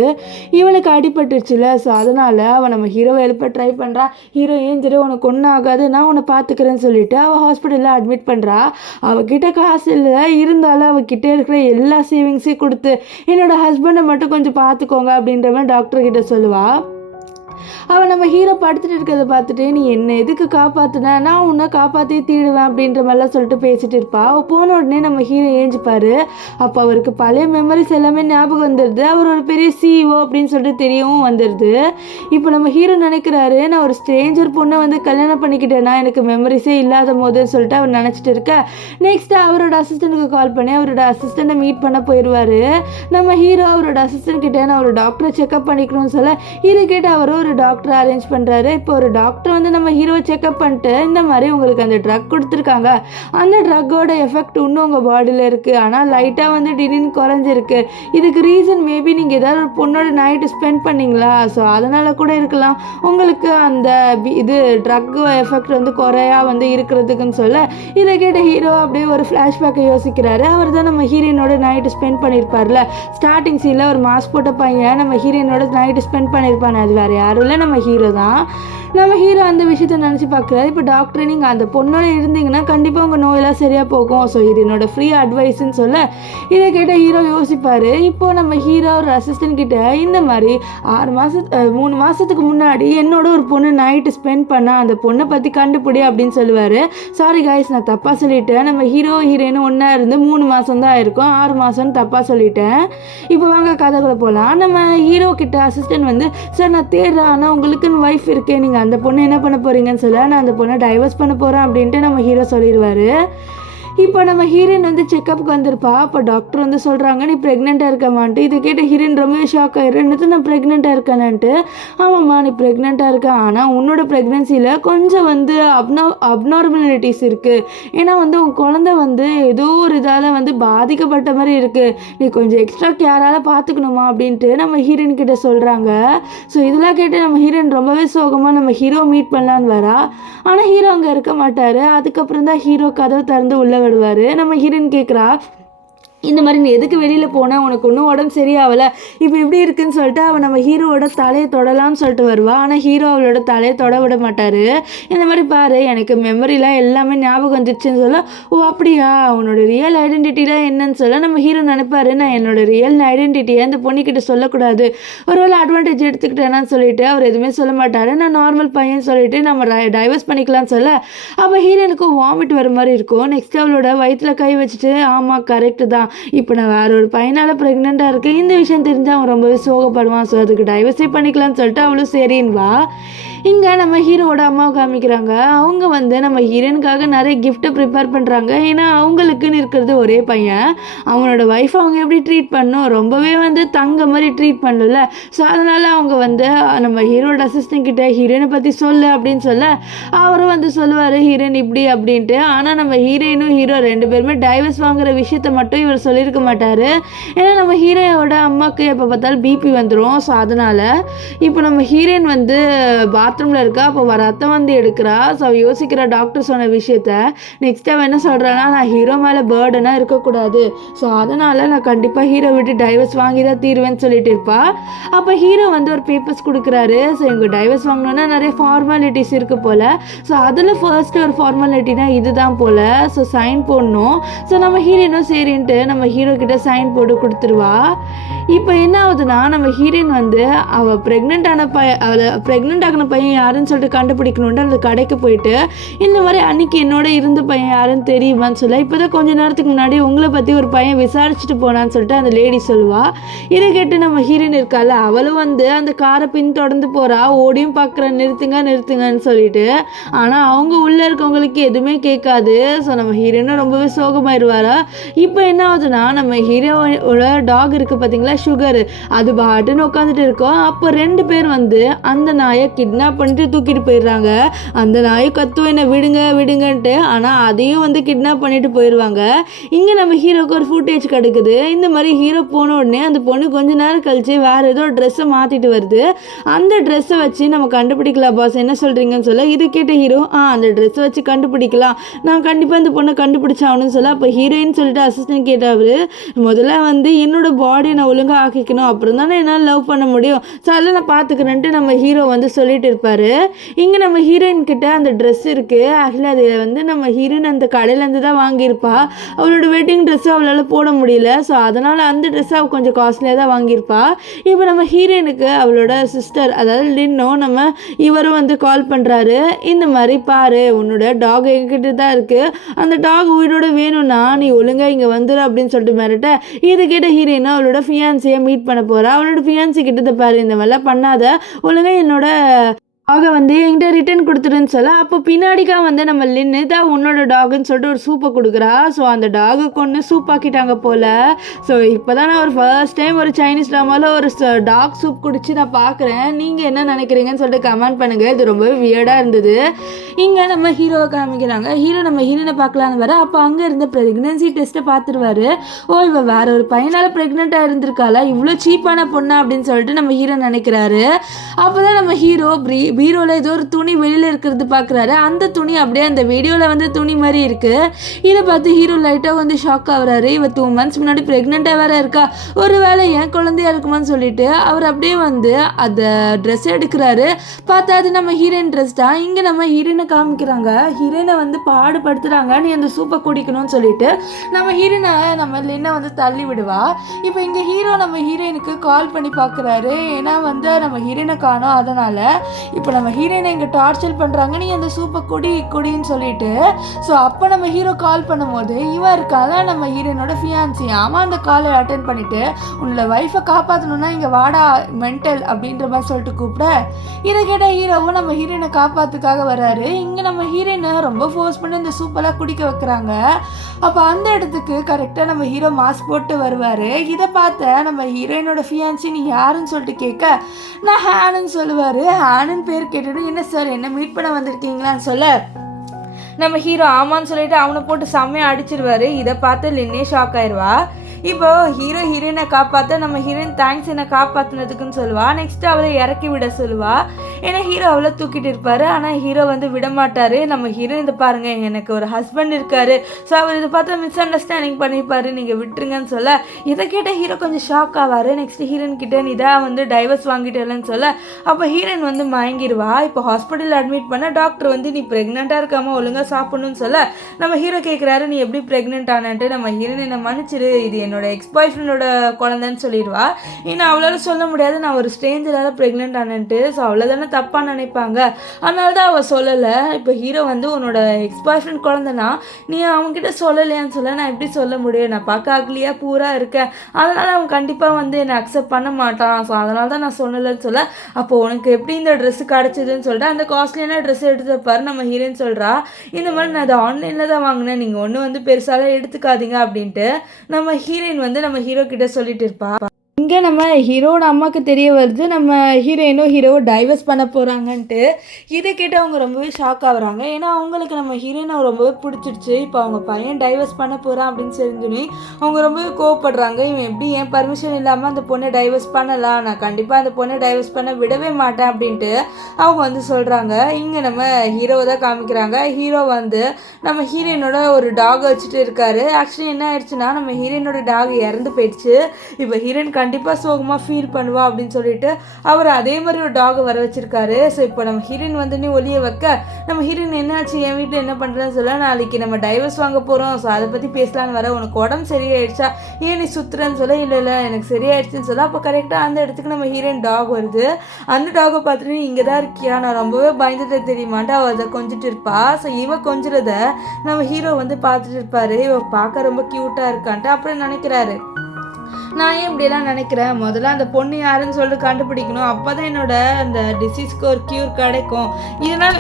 இவனுக்கு அடிபட்டுருச்சுல. ஸோ அதனால் அவன் நம்ம ஹீரோவை எழுப்ப ட்ரை பண்ணுறா. ஹீரோ ஏஞ்சிரு, உனக்கு ஒன்றும் ஆகாது, நான் உன்னை பார்த்துக்கிறேன்னு சொல்லிட்டு அவள் ஹாஸ்பிட்டலில் அட்மிட் பண்ணுறா. அவகிட்ட காசு இல்லை, இருந்தாலும் அவகிட்ட இருக்கிற எல்லா சேவிங்ஸையும் கொடுத்து என்னோட ஹஸ்பண்டை மட்டும் கொஞ்சம் பார்த்துக்கோங்க அப்படின்ற மாதிரி டாக்டர்கிட்ட சொல்லுவாள். அவன் நம்ம ஹீரோ படுத்துட்டு இருக்கிறத பார்த்துட்டு நீ என்ன எதுக்கு காப்பாற்றின, நான் உன்னை காப்பாற்றி தீடுவேன் அப்படின்ற மாதிரிலாம் சொல்லிட்டு பேசிட்டு இருப்பா. அவள் போன உடனே நம்ம ஹீரோ ஏஞ்சிப்பார். அப்போ அவருக்கு பழைய மெமரிஸ் எல்லாமே ஞாபகம் வந்துடுது. அவர் ஒரு பெரிய சிஇஓ அப்படின்னு சொல்லிட்டு தெரியவும் வந்துடுது. இப்போ நம்ம ஹீரோ நினைக்கிறாரு நான் ஒரு ஸ்ட்ரேஞ்சர் பொண்ணை வந்து கல்யாணம் பண்ணிக்கிட்டேன்னா எனக்கு மெமரிஸே இல்லாத போதுன்னு சொல்லிட்டு அவர் நினச்சிட்டு இருக்க. நெக்ஸ்ட்டு அவரோட அசிஸ்டண்ட்டுக்கு கால் பண்ணி அவரோட அசிஸ்டண்ட்டை மீட் பண்ண போயிடுவார். நம்ம ஹீரோ அவரோட அசிஸ்டன்ட் கிட்டே நான் ஒரு டாக்டரை செக்அப் பண்ணிக்கணும்னு சொல்ல இதை கேட்டு அவர் ஒரு டாக்டர் அரேஞ்ச் பண்ணுறாரு. இப்போ ஒரு டாக்டர் வந்து நம்ம ஹீரோவை செக்அப் பண்ணிட்டு இந்த மாதிரி உங்களுக்கு அந்த ட்ரக் கொடுத்துருக்காங்க, அந்த ட்ரக்கோட எஃபெக்ட் இன்னும் உங்கள் பாடியில் இருக்குது, ஆனால் லைட்டாக வந்து திடீர்னு குறைஞ்சிருக்கு. இதுக்கு ரீசன் மேபி நீங்கள் ஏதாவது ஒரு பொண்ணோட நைட்டு ஸ்பெண்ட் பண்ணிங்களா, ஸோ அதனால் கூட இருக்கலாம் உங்களுக்கு அந்த இது ட்ரக் எஃபெக்ட் வந்து குறையா வந்து இருக்கிறதுக்குன்னு சொல்ல இதை கேட்ட ஹீரோ அப்படியே ஒரு ஃப்ளாஷ்பேக்கை யோசிக்கிறாரு. அவர் தான் நம்ம ஹீரோயினோட நைட்டு ஸ்பெண்ட் பண்ணியிருப்பார்ல, ஸ்டார்டிங் சீனில் ஒரு மாஸ்க் போட்ட பையன் நம்ம ஹீரோயினோட நைட்டு ஸ்பெண்ட் பண்ணியிருப்பான். அது வேறு யாரும் இல்லை, நம்ம ஹீரோ தான். நம்ம ஹீரோ அந்த விஷயத்த நினச்சி பார்க்குறாரு. இப்போ டாக்டர் நீங்கள் அந்த பொண்ணோட இருந்தீங்கன்னா கண்டிப்பாக உங்கள் நோயெல்லாம் சரியாக போகும், ஸோ இது என்னோட ஃப்ரீ அட்வைஸ்ன்னு சொல்ல இதை கேட்ட ஹீரோ யோசிப்பார். இப்போது நம்ம ஹீரோ ஒரு அசிஸ்டன்ட் கிட்ட இந்த மாதிரி 3 மாதத்துக்கு முன்னாடி என்னோட ஒரு பொண்ணு நைட்டு ஸ்பெண்ட் பண்ணால் அந்த பொண்ணை பற்றி கண்டுபிடி அப்படின்னு சொல்லுவார். சாரி காய்ஸ், நான் தப்பாக சொல்லிட்டேன். நம்ம ஹீரோ ஹீரோயின் ஒன்றா இருந்து 3 மாதம் தான் இருக்கும், 6 மாதம்னு தப்பாக சொல்லிட்டேன். இப்போ வாங்க கதைக்குள்ள போகலாம். நம்ம ஹீரோ கிட்ட அசிஸ்டன்ட் வந்து சார் நான் தேடுறேன், ஆனால் உங்களுக்குன்னு ஒய்ஃப் இருக்கேன், நீங்கள் அந்த பொண்ணு என்ன பண்ண போகிறீங்கன்னு சொல்ல நான் அந்த பொண்ணை டைவர்ஸ் பண்ண போகிறேன் அப்படின்ட்டு நம்ம ஹீரோ சொல்லிடுவார். இப்போ நம்ம ஹீரோயின் வந்து செக்கப்புக்கு வந்திருப்பா. அப்போ டாக்டர் வந்து சொல்கிறாங்க நீ ப்ரெக்னெண்ட்டாக இருக்கமான்ட்டு. இதை கேட்ட ஹீரோயின் ரொம்பவே ஷாக் ஆகிடுறது. நான் ப்ரெக்னெண்ட்டாக இருக்கேன்ட்டு. ஆமாம்மா நீ ப்ரெக்னெண்ட்டாக இருக்க, ஆனால் உன்னோட ப்ரெக்னென்சியில் கொஞ்சம் வந்து அப்நார்மலிட்டிஸ் இருக்குது. ஏன்னா வந்து உன் குழந்தை வந்து ஏதோ ஒரு இதால் வந்து பாதிக்கப்பட்ட மாதிரி இருக்குது, நீ கொஞ்சம் எக்ஸ்ட்ரா கேரால் பார்த்துக்கணுமா அப்படின்ட்டு நம்ம ஹீரோயின் கிட்ட சொல்கிறாங்க. ஸோ இதெல்லாம் கேட்டு நம்ம ஹீரோயின் ரொம்பவே சோகமாக நம்ம ஹீரோ மீட் பண்ணலான்னு வரா. ஆனால் ஹீரோ அங்கே இருக்க மாட்டார். அதுக்கப்புறம் தான் ஹீரோ கதவை திறந்து உள்ள விடுவார். நம்ம ஹீரோயின் கேட்குறா இந்த மாதிரி நீ எதுக்கு வெளியில் போனால், உனக்கு ஒன்றும் உடம்பு சரியாகலை, இப்போ எப்படி இருக்குன்னு சொல்லிட்டு அவன் நம்ம ஹீரோவோட தலையை தொடலான்னு சொல்லிட்டு வருவாள். ஆனால் ஹீரோ அவளோட தலையை தொட விட மாட்டார். இந்த மாதிரி பாரு எனக்கு மெமரிலாம் எல்லாமே ஞாபகம் வந்துடுச்சுன்னு சொல்ல ஓ அப்படியா உன்னோட ரியல் ஐடென்டிட்டிலாம் என்னன்னு சொல்ல நம்ம ஹீரோ நினைப்பாரு நான் என்னோட ரியல் ஐடென்டிட்டியை அந்த பொண்ணுக்கிட்ட சொல்லக்கூடாது, ஒருவேளை அட்வான்டேஜ் எடுத்துக்கிட்டேன்னு சொல்லிட்டு அவர் எதுவுமே சொல்ல மாட்டார். நான் நார்மல் பையன் சொல்லிட்டு நம்ம டைவர்ஸ் பண்ணிக்கலாம்னு சொல்ல அப்போ ஹீரோனுக்கும் வாமிட் வர மாதிரி இருக்கும். நெக்ஸ்ட் அவளோட வயிற்றில் கை வச்சுட்டு ஆமாம் கரெக்டு தான், இப்போ நான் வேற ஒரு பையனால் ப்ரெக்னெண்ட்டாக இருக்கேன், இந்த விஷயம் தெரிஞ்சால் அவன் ரொம்பவே சோகப்படுவான், ஸோ அதுக்கு டைவர்ஸே பண்ணிக்கலாம்னு சொல்லிட்டு அவளும் சரின்வா. இங்கே நம்ம ஹீரோவோட அம்மாவை காமிக்கிறாங்க. அவங்க வந்து நம்ம ஹீரோனுக்காக நிறைய கிஃப்ட்டை ப்ரிப்பேர் பண்ணுறாங்க. ஏன்னா அவங்களுக்குன்னு இருக்கிறது ஒரே பையன், அவனோட ஒய்ஃப் அவங்க எப்படி ட்ரீட் பண்ணணும், ரொம்பவே வந்து தங்க மாதிரி ட்ரீட் பண்ணல. ஸோ அதனால் அவங்க வந்து நம்ம ஹீரோட அசிஸ்டன்ட் கிட்ட ஹீரோயினை பற்றி சொல்லு அப்படின்னு சொல்ல அவரும் வந்து சொல்லுவார் ஹீரோயின் இப்படி அப்படின்ட்டு. ஆனால் நம்ம ஹீரோயினும் ஹீரோ 2 பேருமே டைவர்ஸ் வாங்குற விஷயத்த மட்டும் இவர் சொல்லியிருக்க மாட்டார். ஏன்னா நம்ம ஹீரோயோட அம்மாவுக்கு எப்போ பார்த்தாலும் பிபி வந்துடும். ஸோ அதனால் இப்போ நம்ம ஹீரோயின் வந்து பாத்ரூமில் இருக்கா. அப்போ ரத்தம் வந்து எடுக்கிறா. ஸோ அவள் யோசிக்கிற டாக்டர் சொன்ன விஷயத்த. நெக்ஸ்ட் அவன் என்ன சொல்கிறான்னா நான் ஹீரோ மேலே பேர்டனாக இருக்கக்கூடாது, ஸோ அதனால் நான் கண்டிப்பாக ஹீரோ விட்டு டைவர்ஸ் வாங்கி தான் தீருவேன்னு சொல்லிட்டு இருப்பா. அப்போ ஹீரோ வந்து ஒரு பேப்பர்ஸ் கொடுக்குறாரு. ஸோ இவங்க டைவர்ஸ் வாங்கினோன்னா நிறைய ஃபார்மாலிட்டிஸ் இருக்குது போல். ஸோ அதில் ஃபர்ஸ்ட் ஒரு ஃபார்மாலிட்டினா இதுதான் போல். ஸோ சைன் போடணும். ஸோ நம்ம ஹீரோனும் சரின்ட்டு நம்ம ஹீரோ கிட்ட சைன் போட்டு கொடுத்துருவா. இப்போ என்ன ஆகுதுன்னா நம்ம ஹீரோயின் வந்து அவள் ப்ரெக்னென்ட் ஆகின பையன் யாருன்னு சொல்லிட்டு கண்டுபிடிக்கணுன்ட்டு அந்த கடைக்கு போயிட்டு இந்த மாதிரி அன்னைக்கு என்னோட இருந்த பையன் யாருன்னு தெரியுமான்னு சொல்ல, இப்போ தான் கொஞ்ச நேரத்துக்கு முன்னாடி உங்களை பற்றி ஒரு பையன் விசாரிச்சுட்டு போனான்னு சொல்லிட்டு அந்த லேடி சொல்லுவா. இதை கேட்டு நம்ம ஹீரோயின் இருக்கால அவளும் வந்து அந்த காரை பின்தொடர்ந்து போகிறா, ஓடியும் பார்க்குற நிறுத்துங்கன்னு சொல்லிட்டு. ஆனால் அவங்க உள்ளே இருக்கவங்களுக்கு எதுவுமே கேட்காது. ஸோ நம்ம ஹீரோயினும் ரொம்பவே சோகமாயிருவாரா. இப்போ என்ன ஆகுதுன்னா நம்ம ஹீரோவோட டாக் இருக்குது பார்த்தீங்களா, சுகர், அது பாட்டுன்னு உட்காந்துட்டு இருக்கோம். அப்போ 2 பேர் வந்து அந்த நாயை கிட்னாப் பண்ணிட்டு தூக்கிட்டு போயிடுறாங்க. அந்த நாயை கத்தும் என்ன விடுங்கன்ட்டு, ஆனால் அதையும் வந்து கிட்னாப் பண்ணிட்டு போயிடுவாங்க. இங்கே நம்ம ஹீரோக்கு ஒரு ஃபுட்டேஜ் கிடைக்குது. இந்த மாதிரி ஹீரோ போன உடனே அந்த பொண்ணு கொஞ்ச நேரம் கழிச்சு வேறு ஏதோ ட்ரெஸ்ஸை மாற்றிட்டு வருது. அந்த ட்ரெஸ்ஸை வச்சு நம்ம கண்டுபிடிக்கலாம் பாஸ், என்ன சொல்கிறீங்கன்னு சொல்ல, இது கேட்ட ஹீரோ அந்த ட்ரெஸ்ஸை வச்சு கண்டுபிடிக்கலாம், நான் கண்டிப்பாக இந்த பொண்ணை கண்டுபிடிச்சாகணும்னு சொல்ல. அப்போ ஹீரோயின் சொல்லிட்டு அசிஸ்டன்ட் கேட்டார், முதல்ல வந்து என்னோட பாடியை நான் ஒழுங்காக ஆக்கிக்கணும், அப்புறம் தானே என்னால் லவ் பண்ண முடியும், ஸோ அதில் நான் பார்த்துக்கிறேன்ட்டு நம்ம ஹீரோ வந்து சொல்லிட்டு இருப்பார். இங்கே நம்ம ஹீரோயின் கிட்ட அந்த ட்ரெஸ் இருக்குது. ஆக்சுவலி அது வந்து நம்ம ஹீரோயின் அந்த கடையிலேருந்து தான் வாங்கியிருப்பா. அவளோட வெட்டிங் ட்ரெஸ்ஸை அவளால் போட முடியல, ஸோ அதனால் அந்த ட்ரெஸ்ஸை அவள் கொஞ்சம் காஸ்ட்லியாக தான் வாங்கியிருப்பா. இப்போ நம்ம ஹீரோயினுக்கு அவளோட சிஸ்டர் அதாவது லின்னோ நம்ம இவரும் வந்து கால் பண்ணுறாரு. இந்த மாதிரி பாரு, உன்னோட டாக் எங்கிட்ட தான் இருக்குது, அந்த டாக் உயிரோட வேணும்னா நீ ஒழுங்காக இங்கே வந்துடு அப்படின்னு சொல்லிட்டு மிரட்ட. இது கேட்ட ஹீரோயினா அவளோட ஃபியான்சியை மீட் பண்ண போகிறா. அவளோட ஃபியான்சி கிட்ட பாரு, இந்த மாதிரிலாம் பண்ணாத, ஒழுங்காக என்னோட டாகை வந்து என்கிட்ட ரிட்டர்ன் கொடுத்துருன்னு சொல்ல. அப்போ பின்னாடிக்கா வந்து நம்ம லின்னு தான் உன்னோட டாகுன்னு சொல்லிட்டு ஒரு சூப்பை கொடுக்குறா. ஸோ அந்த டாகை கொண்டு சூப் ஆக்கிட்டாங்க போல். ஸோ இப்போ தான் நான் ஒரு ஃபர்ஸ்ட் டைம் ஒரு சைனீஸ் ட்ராமாவில் ஒரு டாக் சூப் குடிச்சு நான் பார்க்குறேன். நீங்கள் என்ன நினைக்கிறீங்கன்னு சொல்லிட்டு கமெண்ட் பண்ணுங்கள். இது ரொம்பவே வியர்டாக இருந்தது. இங்கே நம்ம ஹீரோவை காமிக்கிறாங்க. ஹீரோ நம்ம ஹீரோனை பார்க்கலான்னு வர, அப்போ அங்கே இருந்த ப்ரெக்னன்சி டெஸ்ட்டை பார்த்துருவாரு. ஓ, இவ வேற ஒரு பையனால் ப்ரெக்னெண்ட்டாக இருந்திருக்காளா, இவ்வளோ சீப்பான பொண்ணா அப்படின்னு சொல்லிட்டு நம்ம ஹீரோ நினைக்கிறாரு. அப்போ தான் நம்ம ஹீரோ பீரோவில் ஏதோ ஒரு துணி வெளியில் இருக்கிறது பார்க்குறாரு. அந்த துணி அப்படியே அந்த வீடியோவில் வந்து துணி மாதிரி இருக்குது. இதை பார்த்து ஹீரோ லைட்டாக வந்து ஷாக் ஆகுறாரு. இவ 2 months முன்னாடி ப்ரெக்னெண்ட்டாக வேற இருக்கா, ஒரு வேளை என் குழந்தையா இருக்குமான்னு சொல்லிட்டு அவர் அப்படியே வந்து அந்த ட்ரெஸ் எடுக்கிறாரு. பார்த்தா அது நம்ம ஹீரோயின் ட்ரெஸ் தான். இங்கே நம்ம ஹீரோயினை காமிக்கிறாங்க. ஹீரோயினை வந்து பாடுபடுத்துகிறாங்க, நீ அந்த சூப்பை குடிக்கணும்னு சொல்லிட்டு. நம்ம ஹீரோயினை நம்ம லின்னை வந்து தள்ளி விடுவா. இப்போ இங்கே ஹீரோ நம்ம ஹீரோயினுக்கு கால் பண்ணி பார்க்குறாரு. ஏன்னா வந்து நம்ம ஹீரோயினை காணோம், அதனால் இப்போ நம்ம ஹீரோயினை இங்கே டார்ச்சர் பண்ணுறாங்க, நீ அந்த சூப்பை குடின்னு சொல்லிட்டு. ஸோ அப்போ நம்ம ஹீரோ கால் பண்ணும்போது இவன் இருக்கால நம்ம ஹீரோயினோட ஃபியான்சி, ஆமாம் அந்த காலை அட்டென்ட் பண்ணிவிட்டு உன்னோட ஒய்ஃபை காப்பாற்றணுன்னா இங்கே வாடா மென்டல் அப்படின்ற மாதிரி சொல்லிட்டு கூப்பிட. இதை கேட்ட ஹீரோவும் நம்ம ஹீரோயினை காப்பாற்றுக்காக வர்றாரு. இங்கே நம்ம ஹீரோயினை ரொம்ப ஃபோர்ஸ் பண்ணி இந்த சூப்பெல்லாம் குடிக்க வைக்கிறாங்க. அப்போ அந்த இடத்துக்கு கரெக்டாக நம்ம ஹீரோ மாஸ்க் போட்டு வருவார். இதை பார்த்த நம்ம ஹீரோயினோட ஃபியான்சி நீ யாருன்னு சொல்லிட்டு கேட்க, நான் ஹேனுன்னு சொல்லுவார். ஹேனுன்னு பேர் கேட்டுட்டு, என்ன சார் என்ன மீட் பண்ண வந்திருக்கீங்களான்னு சொல்ல, நம்ம ஹீரோ ஆமான்னு சொல்லிட்டு அவனை போட்டு செம்மையாக அடிச்சிருவாரு. இதை பார்த்து லின்னே ஷாக் ஆயிடுவா. இப்போ ஹீரோயினை காப்பாற்ற நம்ம ஹீரோயின் தேங்க்ஸ் என்னை காப்பாற்றினதுக்குன்னு சொல்லுவாள். நெக்ஸ்ட்டு அவளை இறக்கி விட சொல்லுவாள். ஏன்னா ஹீரோ அவளை தூக்கிட்டு இருப்பார். ஆனால் ஹீரோ வந்து விட மாட்டார். நம்ம ஹீரோயின் இதை பாருங்கள், எனக்கு ஒரு ஹஸ்பண்ட் இருக்கார், ஸோ அவர் இதை பார்த்து மிஸ் அண்டர்ஸ்டாண்டிங் பண்ணிப்பார், நீங்கள் விட்டுருங்கன்னு சொல்ல. இதை கேட்ட ஹீரோ கொஞ்சம் ஷாக் ஆவார். நெக்ஸ்ட் ஹீரோயின் கிட்டே நீ தான் வந்து டைவர்ஸ் வாங்கிட்டேன்னு சொல்ல. அப்போ ஹீரோயின் வந்து மயங்கிடுவா. இப்போ ஹாஸ்பிட்டலில் அட்மிட் பண்ண டாக்டர் வந்து நீ ப்ரெக்னெண்ட்டாக இருக்காமல் ஒழுங்காக சாப்பிட்ணுன்னு சொல்ல. நம்ம ஹீரோ கேட்குறாரு நீ எப்படி ப்ரெக்னென்ட் ஆனன்ட்டு. நம்ம ஹீரோயின் என்னை மன்னிச்சிரு, இது என்னோட எக்ஸ் பாய் ஃப்ரெண்டோட குழந்தைன்னு சொல்லிடுவா. ஏன்னா அவளால் சொல்ல முடியாது நான் ஒரு ஸ்ட்ரேஞ்சரால் ப்ரெக்னென்ட் ஆனன்ட்டு. ஸோ அவ்வளோதானே தப்பாக நினைப்பாங்க, அதனால தான் அவள் சொல்லலை. இப்போ ஹீரோ வந்து உன்னோட எக்ஸ் பாய் ஃப்ரெண்ட் குழந்தைனா நீ அவங்ககிட்ட சொல்லலையான்னு சொல்ல. நான் எப்படி சொல்ல முடியும், நான் பார்க்க அக்லியாக பூரா இருக்கேன், அதனால் அவன் கண்டிப்பாக வந்து என்னை அக்செப்ட் பண்ண மாட்டான், ஸோ அதனால தான் நான் சொல்லலைன்னு சொல்ல. அப்போது உனக்கு எப்படி இந்த ட்ரெஸ்ஸு கிடச்சிதுன்னு சொல்லிட்டு அந்த காஸ்ட்லியான ட்ரெஸ் எடுத்து வைப்பாரு. நம்ம ஹீரோன்னு சொல்கிறா இந்த மாதிரி நான் அதை ஆன்லைனில் தான் வாங்கினேன், நீங்கள் ஒன்று வந்து பெருசாலாம் எடுத்துக்காதீங்க அப்படின்ட்டு நம்ம ஹீரோயின் வந்து நம்ம ஹீரோ கிட்ட சொல்லிட்டு இருப்பா. இங்கே நம்ம ஹீரோட அம்மாவுக்கு தெரிய வருது நம்ம ஹீரோயினும் ஹீரோவை டைவர்ஸ் பண்ண போகிறாங்கன்ட்டு. இதை கேட்டு அவங்க ரொம்பவே ஷாக் ஆகுறாங்க. ஏன்னா அவங்களுக்கு நம்ம ஹீரோயினை ரொம்பவே பிடிச்சிருச்சு. இப்போ அவங்க பையன் டைவர்ஸ் பண்ண போகிறான் அப்படின்னு தெரிஞ்சுனே அவங்க ரொம்பவே கோவப்படுறாங்க. இவன் எப்படி என் பர்மிஷன் இல்லாமல் அந்த பொண்ணை டைவர்ஸ் பண்ணலாம், நான் கண்டிப்பாக அந்த பொண்ணை டைவர்ஸ் பண்ண விடவே மாட்டேன் அப்படின்ட்டு அவங்க வந்து சொல்கிறாங்க. இங்கே நம்ம ஹீரோவை தான் காமிக்கிறாங்க. ஹீரோ வந்து நம்ம ஹீரோயினோட ஒரு டாக் வச்சுட்டு இருக்காரு. ஆக்சுவலி என்ன ஆயிடுச்சுன்னா நம்ம ஹீரோயினோட டாக் இறந்து போயிடுச்சு. இப்போ ஹீரோயின் கண்டிப்பாக கண்டிப்பாக சோகமாக ஃபீல் பண்ணுவா அப்படின்னு சொல்லிட்டு அவர் அதே மாதிரி ஒரு டாகை வர வச்சிருக்காரு. ஸோ இப்போ நம்ம ஹீரோயின் வந்து ஒளிய வைக்க நம்ம ஹீரோயின் என்னாச்சு என் வீட்டில் என்ன பண்ணுறேன்னு சொல்ல நாளைக்கு நம்ம டைவர்ஸ் வாங்க போகிறோம், ஸோ அதை பற்றி பேசலான்னு வர, உனக்கு உடம்பு சரியாயிடுச்சா, ஏன் நீ சுற்றுறன்னு சொல்ல, இல்லை எனக்கு சரியாயிடுச்சுன்னு சொல்ல. அப்போ கரெக்டாக அந்த இடத்துக்கு நம்ம ஹீரோயின் டாக் வருது. அந்த டாகை பார்த்துட்டு நீ இங்கே தான் இருக்கியா, நான் ரொம்பவே பயந்துட்டு தெரியுமான்ட்டு அவள் அதை கொஞ்சிட்டு இருப்பா. ஸோ இவ கொஞ்சிறத நம்ம ஹீரோ வந்து பார்த்துட்டு இருப்பாரு. இவ பார்க்க ரொம்ப க்யூட்டாக இருக்கான்ட்டு அப்புறம் நினைக்கிறாரு, நான் ஏன் இப்படியெல்லாம் நினைக்கிறேன், முதல்ல அந்த பொண்ணு யாருன்னு சொல்லிட்டு கண்டுபிடிக்கணும், அப்போ தான் என்னோட அந்த டிசீஸ்க்கு ஒரு க்யூர் கிடைக்கும், இதனால்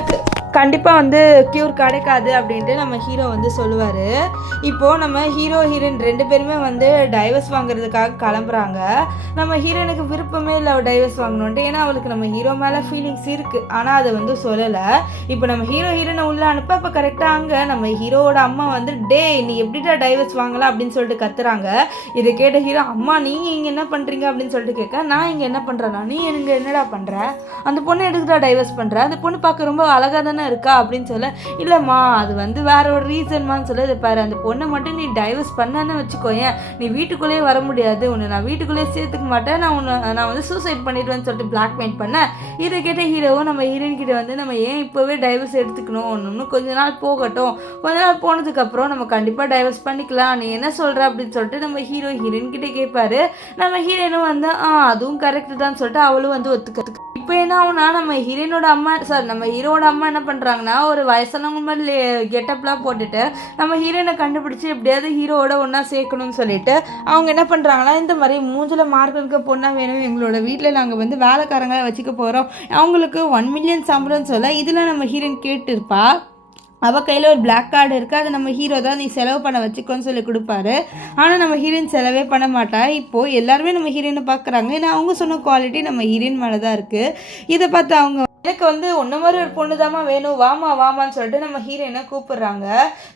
கண்டிப்பாக வந்து க்யூர் கிடைக்காது அப்படின்ட்டு நம்ம ஹீரோ வந்து சொல்லுவார். இப்போது நம்ம ஹீரோ ஹீரோயின் 2 பேருமே வந்து டைவர்ஸ் வாங்குறதுக்காக கிளம்புறாங்க. நம்ம ஹீரோயினுக்கு விருப்பமே இல்லை அவள் டைவர்ஸ் வாங்கணுன்ட்டு, ஏன்னா அவளுக்கு நம்ம ஹீரோ மேலே ஃபீலிங்ஸ் இருக்குது, ஆனால் அதை வந்து சொல்லலை. இப்போ நம்ம ஹீரோயினை உள்ளே அனுப்ப அப்போ கரெக்டாக அங்கே நம்ம ஹீரோவோட அம்மா வந்து டே நீ எப்படிடா டைவர்ஸ் வாங்கலாம் அப்படின்னு சொல்லிட்டு கத்துறாங்க. இதை கேட்ட ஹீரோ, அம்மா நீங்கள் இங்கே என்ன பண்ணுறீங்க அப்படின்னு சொல்லிட்டு கேட்க, நான் இங்கே என்ன பண்ணுறேன்னா, நீ எனக்கு என்னடா பண்ணுற, அந்த பொண்ணை எதுக்குடா டைவர்ஸ் பண்ணுற, அந்த பொண்ணு பார்க்க ரொம்ப அழகாக தானே இருக்கா அப்படின்னு சொல்ல, இல்லைம்மா அது வந்து வேற ஒரு ரீசன்மான்னு சொல்ல, இது பாரு அந்த பொண்ணை மட்டும் நீ டைவர்ஸ் பண்ணன்னு வச்சுக்கோயேன், நீ வீட்டுக்குள்ளேயே வர முடியாது, உன்னை நான் வீட்டுக்குள்ளேயே சேர்த்துக்க மாட்டேன், நான் வந்து சூசைட் பண்ணிடுவேன்னு சொல்லிட்டு பிளாக்மெயில் பண்ணேன். இதை கேட்ட ஹீரோவும் நம்ம ஹீரோயின் கிட்ட வந்து நம்ம ஏன் இப்போவே டைவர்ஸ் எடுத்துக்கணும், இன்னும் கொஞ்ச நாள் போகட்டும், கொஞ்ச நாள் போனதுக்கப்புறம் நம்ம கண்டிப்பாக டைவர்ஸ் பண்ணிக்கலாம், நீ என்ன சொல்கிற அப்படின்னு சொல்லிட்டு நம்ம ஹீரோயின் கிட்டே கேட்பாரு. நம்ம ஹீரோயினும் வந்து அதுவும் கரெக்டு தான் சொல்லிட்டு அவளும் வந்து ஒத்துக்க. இப்போ என்ன ஆகுனா நம்ம ஹீரோயினோட அம்மா நம்ம ஹீரோட அம்மா என்ன பண்ணுறாங்கன்னா ஒரு வயசானவங்க மாதிரி கெட்டப்லாம் போட்டுட்டு நம்ம ஹீரோயினை கண்டுபிடிச்சி எப்படியாவது ஹீரோவோட ஒன்றா சேர்க்கணும்னு சொல்லிட்டு அவங்க என்ன பண்ணுறாங்கன்னா இந்த மாதிரி மூஞ்சில் மார்க் பொண்ணாக வேணும், எங்களோட வீட்டில் நாங்கள் வந்து வேலைக்காரங்களை வச்சுக்க போகிறோம், அவங்களுக்கு 1 மில்லியன் சம்பளம்னு சொல்ல இதில் நம்ம ஹீரோயின் கேட்டுருப்பா. அவள் கையில் ஒரு பிளாக் கார்டு இருக்குது, அதை நம்ம ஹீரோ தான் நீ செலவு பண்ண வச்சுக்கோன்னு சொல்லி கொடுப்பாரு. ஆனால் நம்ம ஹீரோயின் செலவே பண்ண மாட்டா. இப்போது எல்லாருமே நம்ம ஹீரோயினை பார்க்குறாங்க, ஏன்னா அவங்க சொன்ன குவாலிட்டி நம்ம ஹீரோயின் மேலே தான் இருக்குது. இதை பார்த்து அவங்க எனக்கு வந்து ஒன்றை மாதிரி ஒரு பொண்ணு தாம்மா வேணும், வாமான்னு சொல்லிட்டு நம்ம ஹீரோயினை கூப்பிட்றாங்க.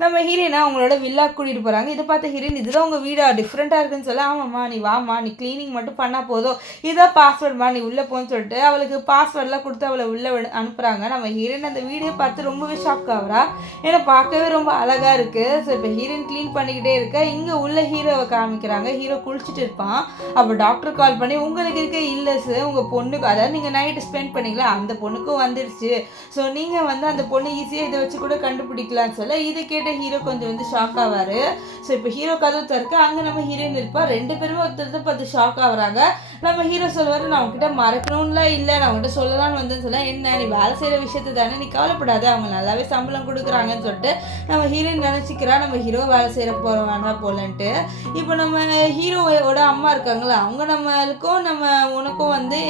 நம்ம ஹீரோயினை அவங்களோட வில்லா கூட்டிகிட்டு போகிறாங்க. இதை பார்த்து ஹீரோயின் இதெல்லாம் உங்கள் வீடா டிஃப்ரெண்ட்டாக இருக்குன்னு சொல்ல, ஆமாம்மா நீ வாமா, நீ க்ளீனிங் மட்டும் பண்ணால் போதும், இதான் பாஸ்வேர்டுமா நீ உள்ளே போன்னு சொல்லிட்டு அவளுக்கு பாஸ்வேர்டெலாம் கொடுத்து அவளை உள்ளே அனுப்புகிறாங்க. நம்ம ஹீரோயின் அந்த வீடியோ பார்த்து ரொம்பவே ஷாக் ஆகுறா, ஏன்னா பார்க்கவே ரொம்ப அழகாக இருக்குது. ஸோ இப்போ ஹீரோயின் க்ளீன் பண்ணிக்கிட்டே இருக்க இங்கே உள்ள ஹீரோவை காமிக்கிறாங்க. ஹீரோ குளிச்சுட்டு இருப்பான். அப்போ டாக்டர் கால் பண்ணி உங்களுக்கு இருக்க இல்லஸ் உங்கள் பொண்ணுக்கு, அதாவது நீங்கள் நைட்டு ஸ்பெண்ட் பண்ணிங்களா அந்த பொண்ணுக்கும் வந்துடுச்சு, ஸோ நீங்கள் வந்து அந்த பொண்ணு ஈஸியாக இதை வச்சு கூட கண்டுபிடிக்கலான்னு சொல்ல இதை கேட்ட ஹீரோ கொஞ்சம் வந்து ஷாக் ஆவார். ஸோ இப்போ ஹீரோ கதவு திறக்க அங்கே நம்ம ஹீரோயின் இருப்பா. 2 பேருமே ஒருத்தர் பார்த்து ஷாக் ஆகுறாங்க. நம்ம ஹீரோ சொல்லுவார், நான் உங்ககிட்ட மறக்கணும்லாம் இல்லை, நான் உங்கள்கிட்ட சொல்லலாம்னு வந்தேன்னு சொல்ல, என்ன நீ வேலை செய்கிற விஷயத்தை தானே, நீ கவலைப்படாத, அவங்க நல்லாவே சம்பளம் கொடுக்குறாங்கன்னு சொல்லிட்டு நம்ம ஹீரோயின் நினச்சிக்கிறா நம்ம ஹீரோ வேலை செய்கிற போகிறோம் வேணாம் போலன்ட்டு. இப்போ நம்ம ஹீரோவோட அம்மா இருக்காங்களா, அவங்க நம்மளுக்கும் உனக்கும் வந்து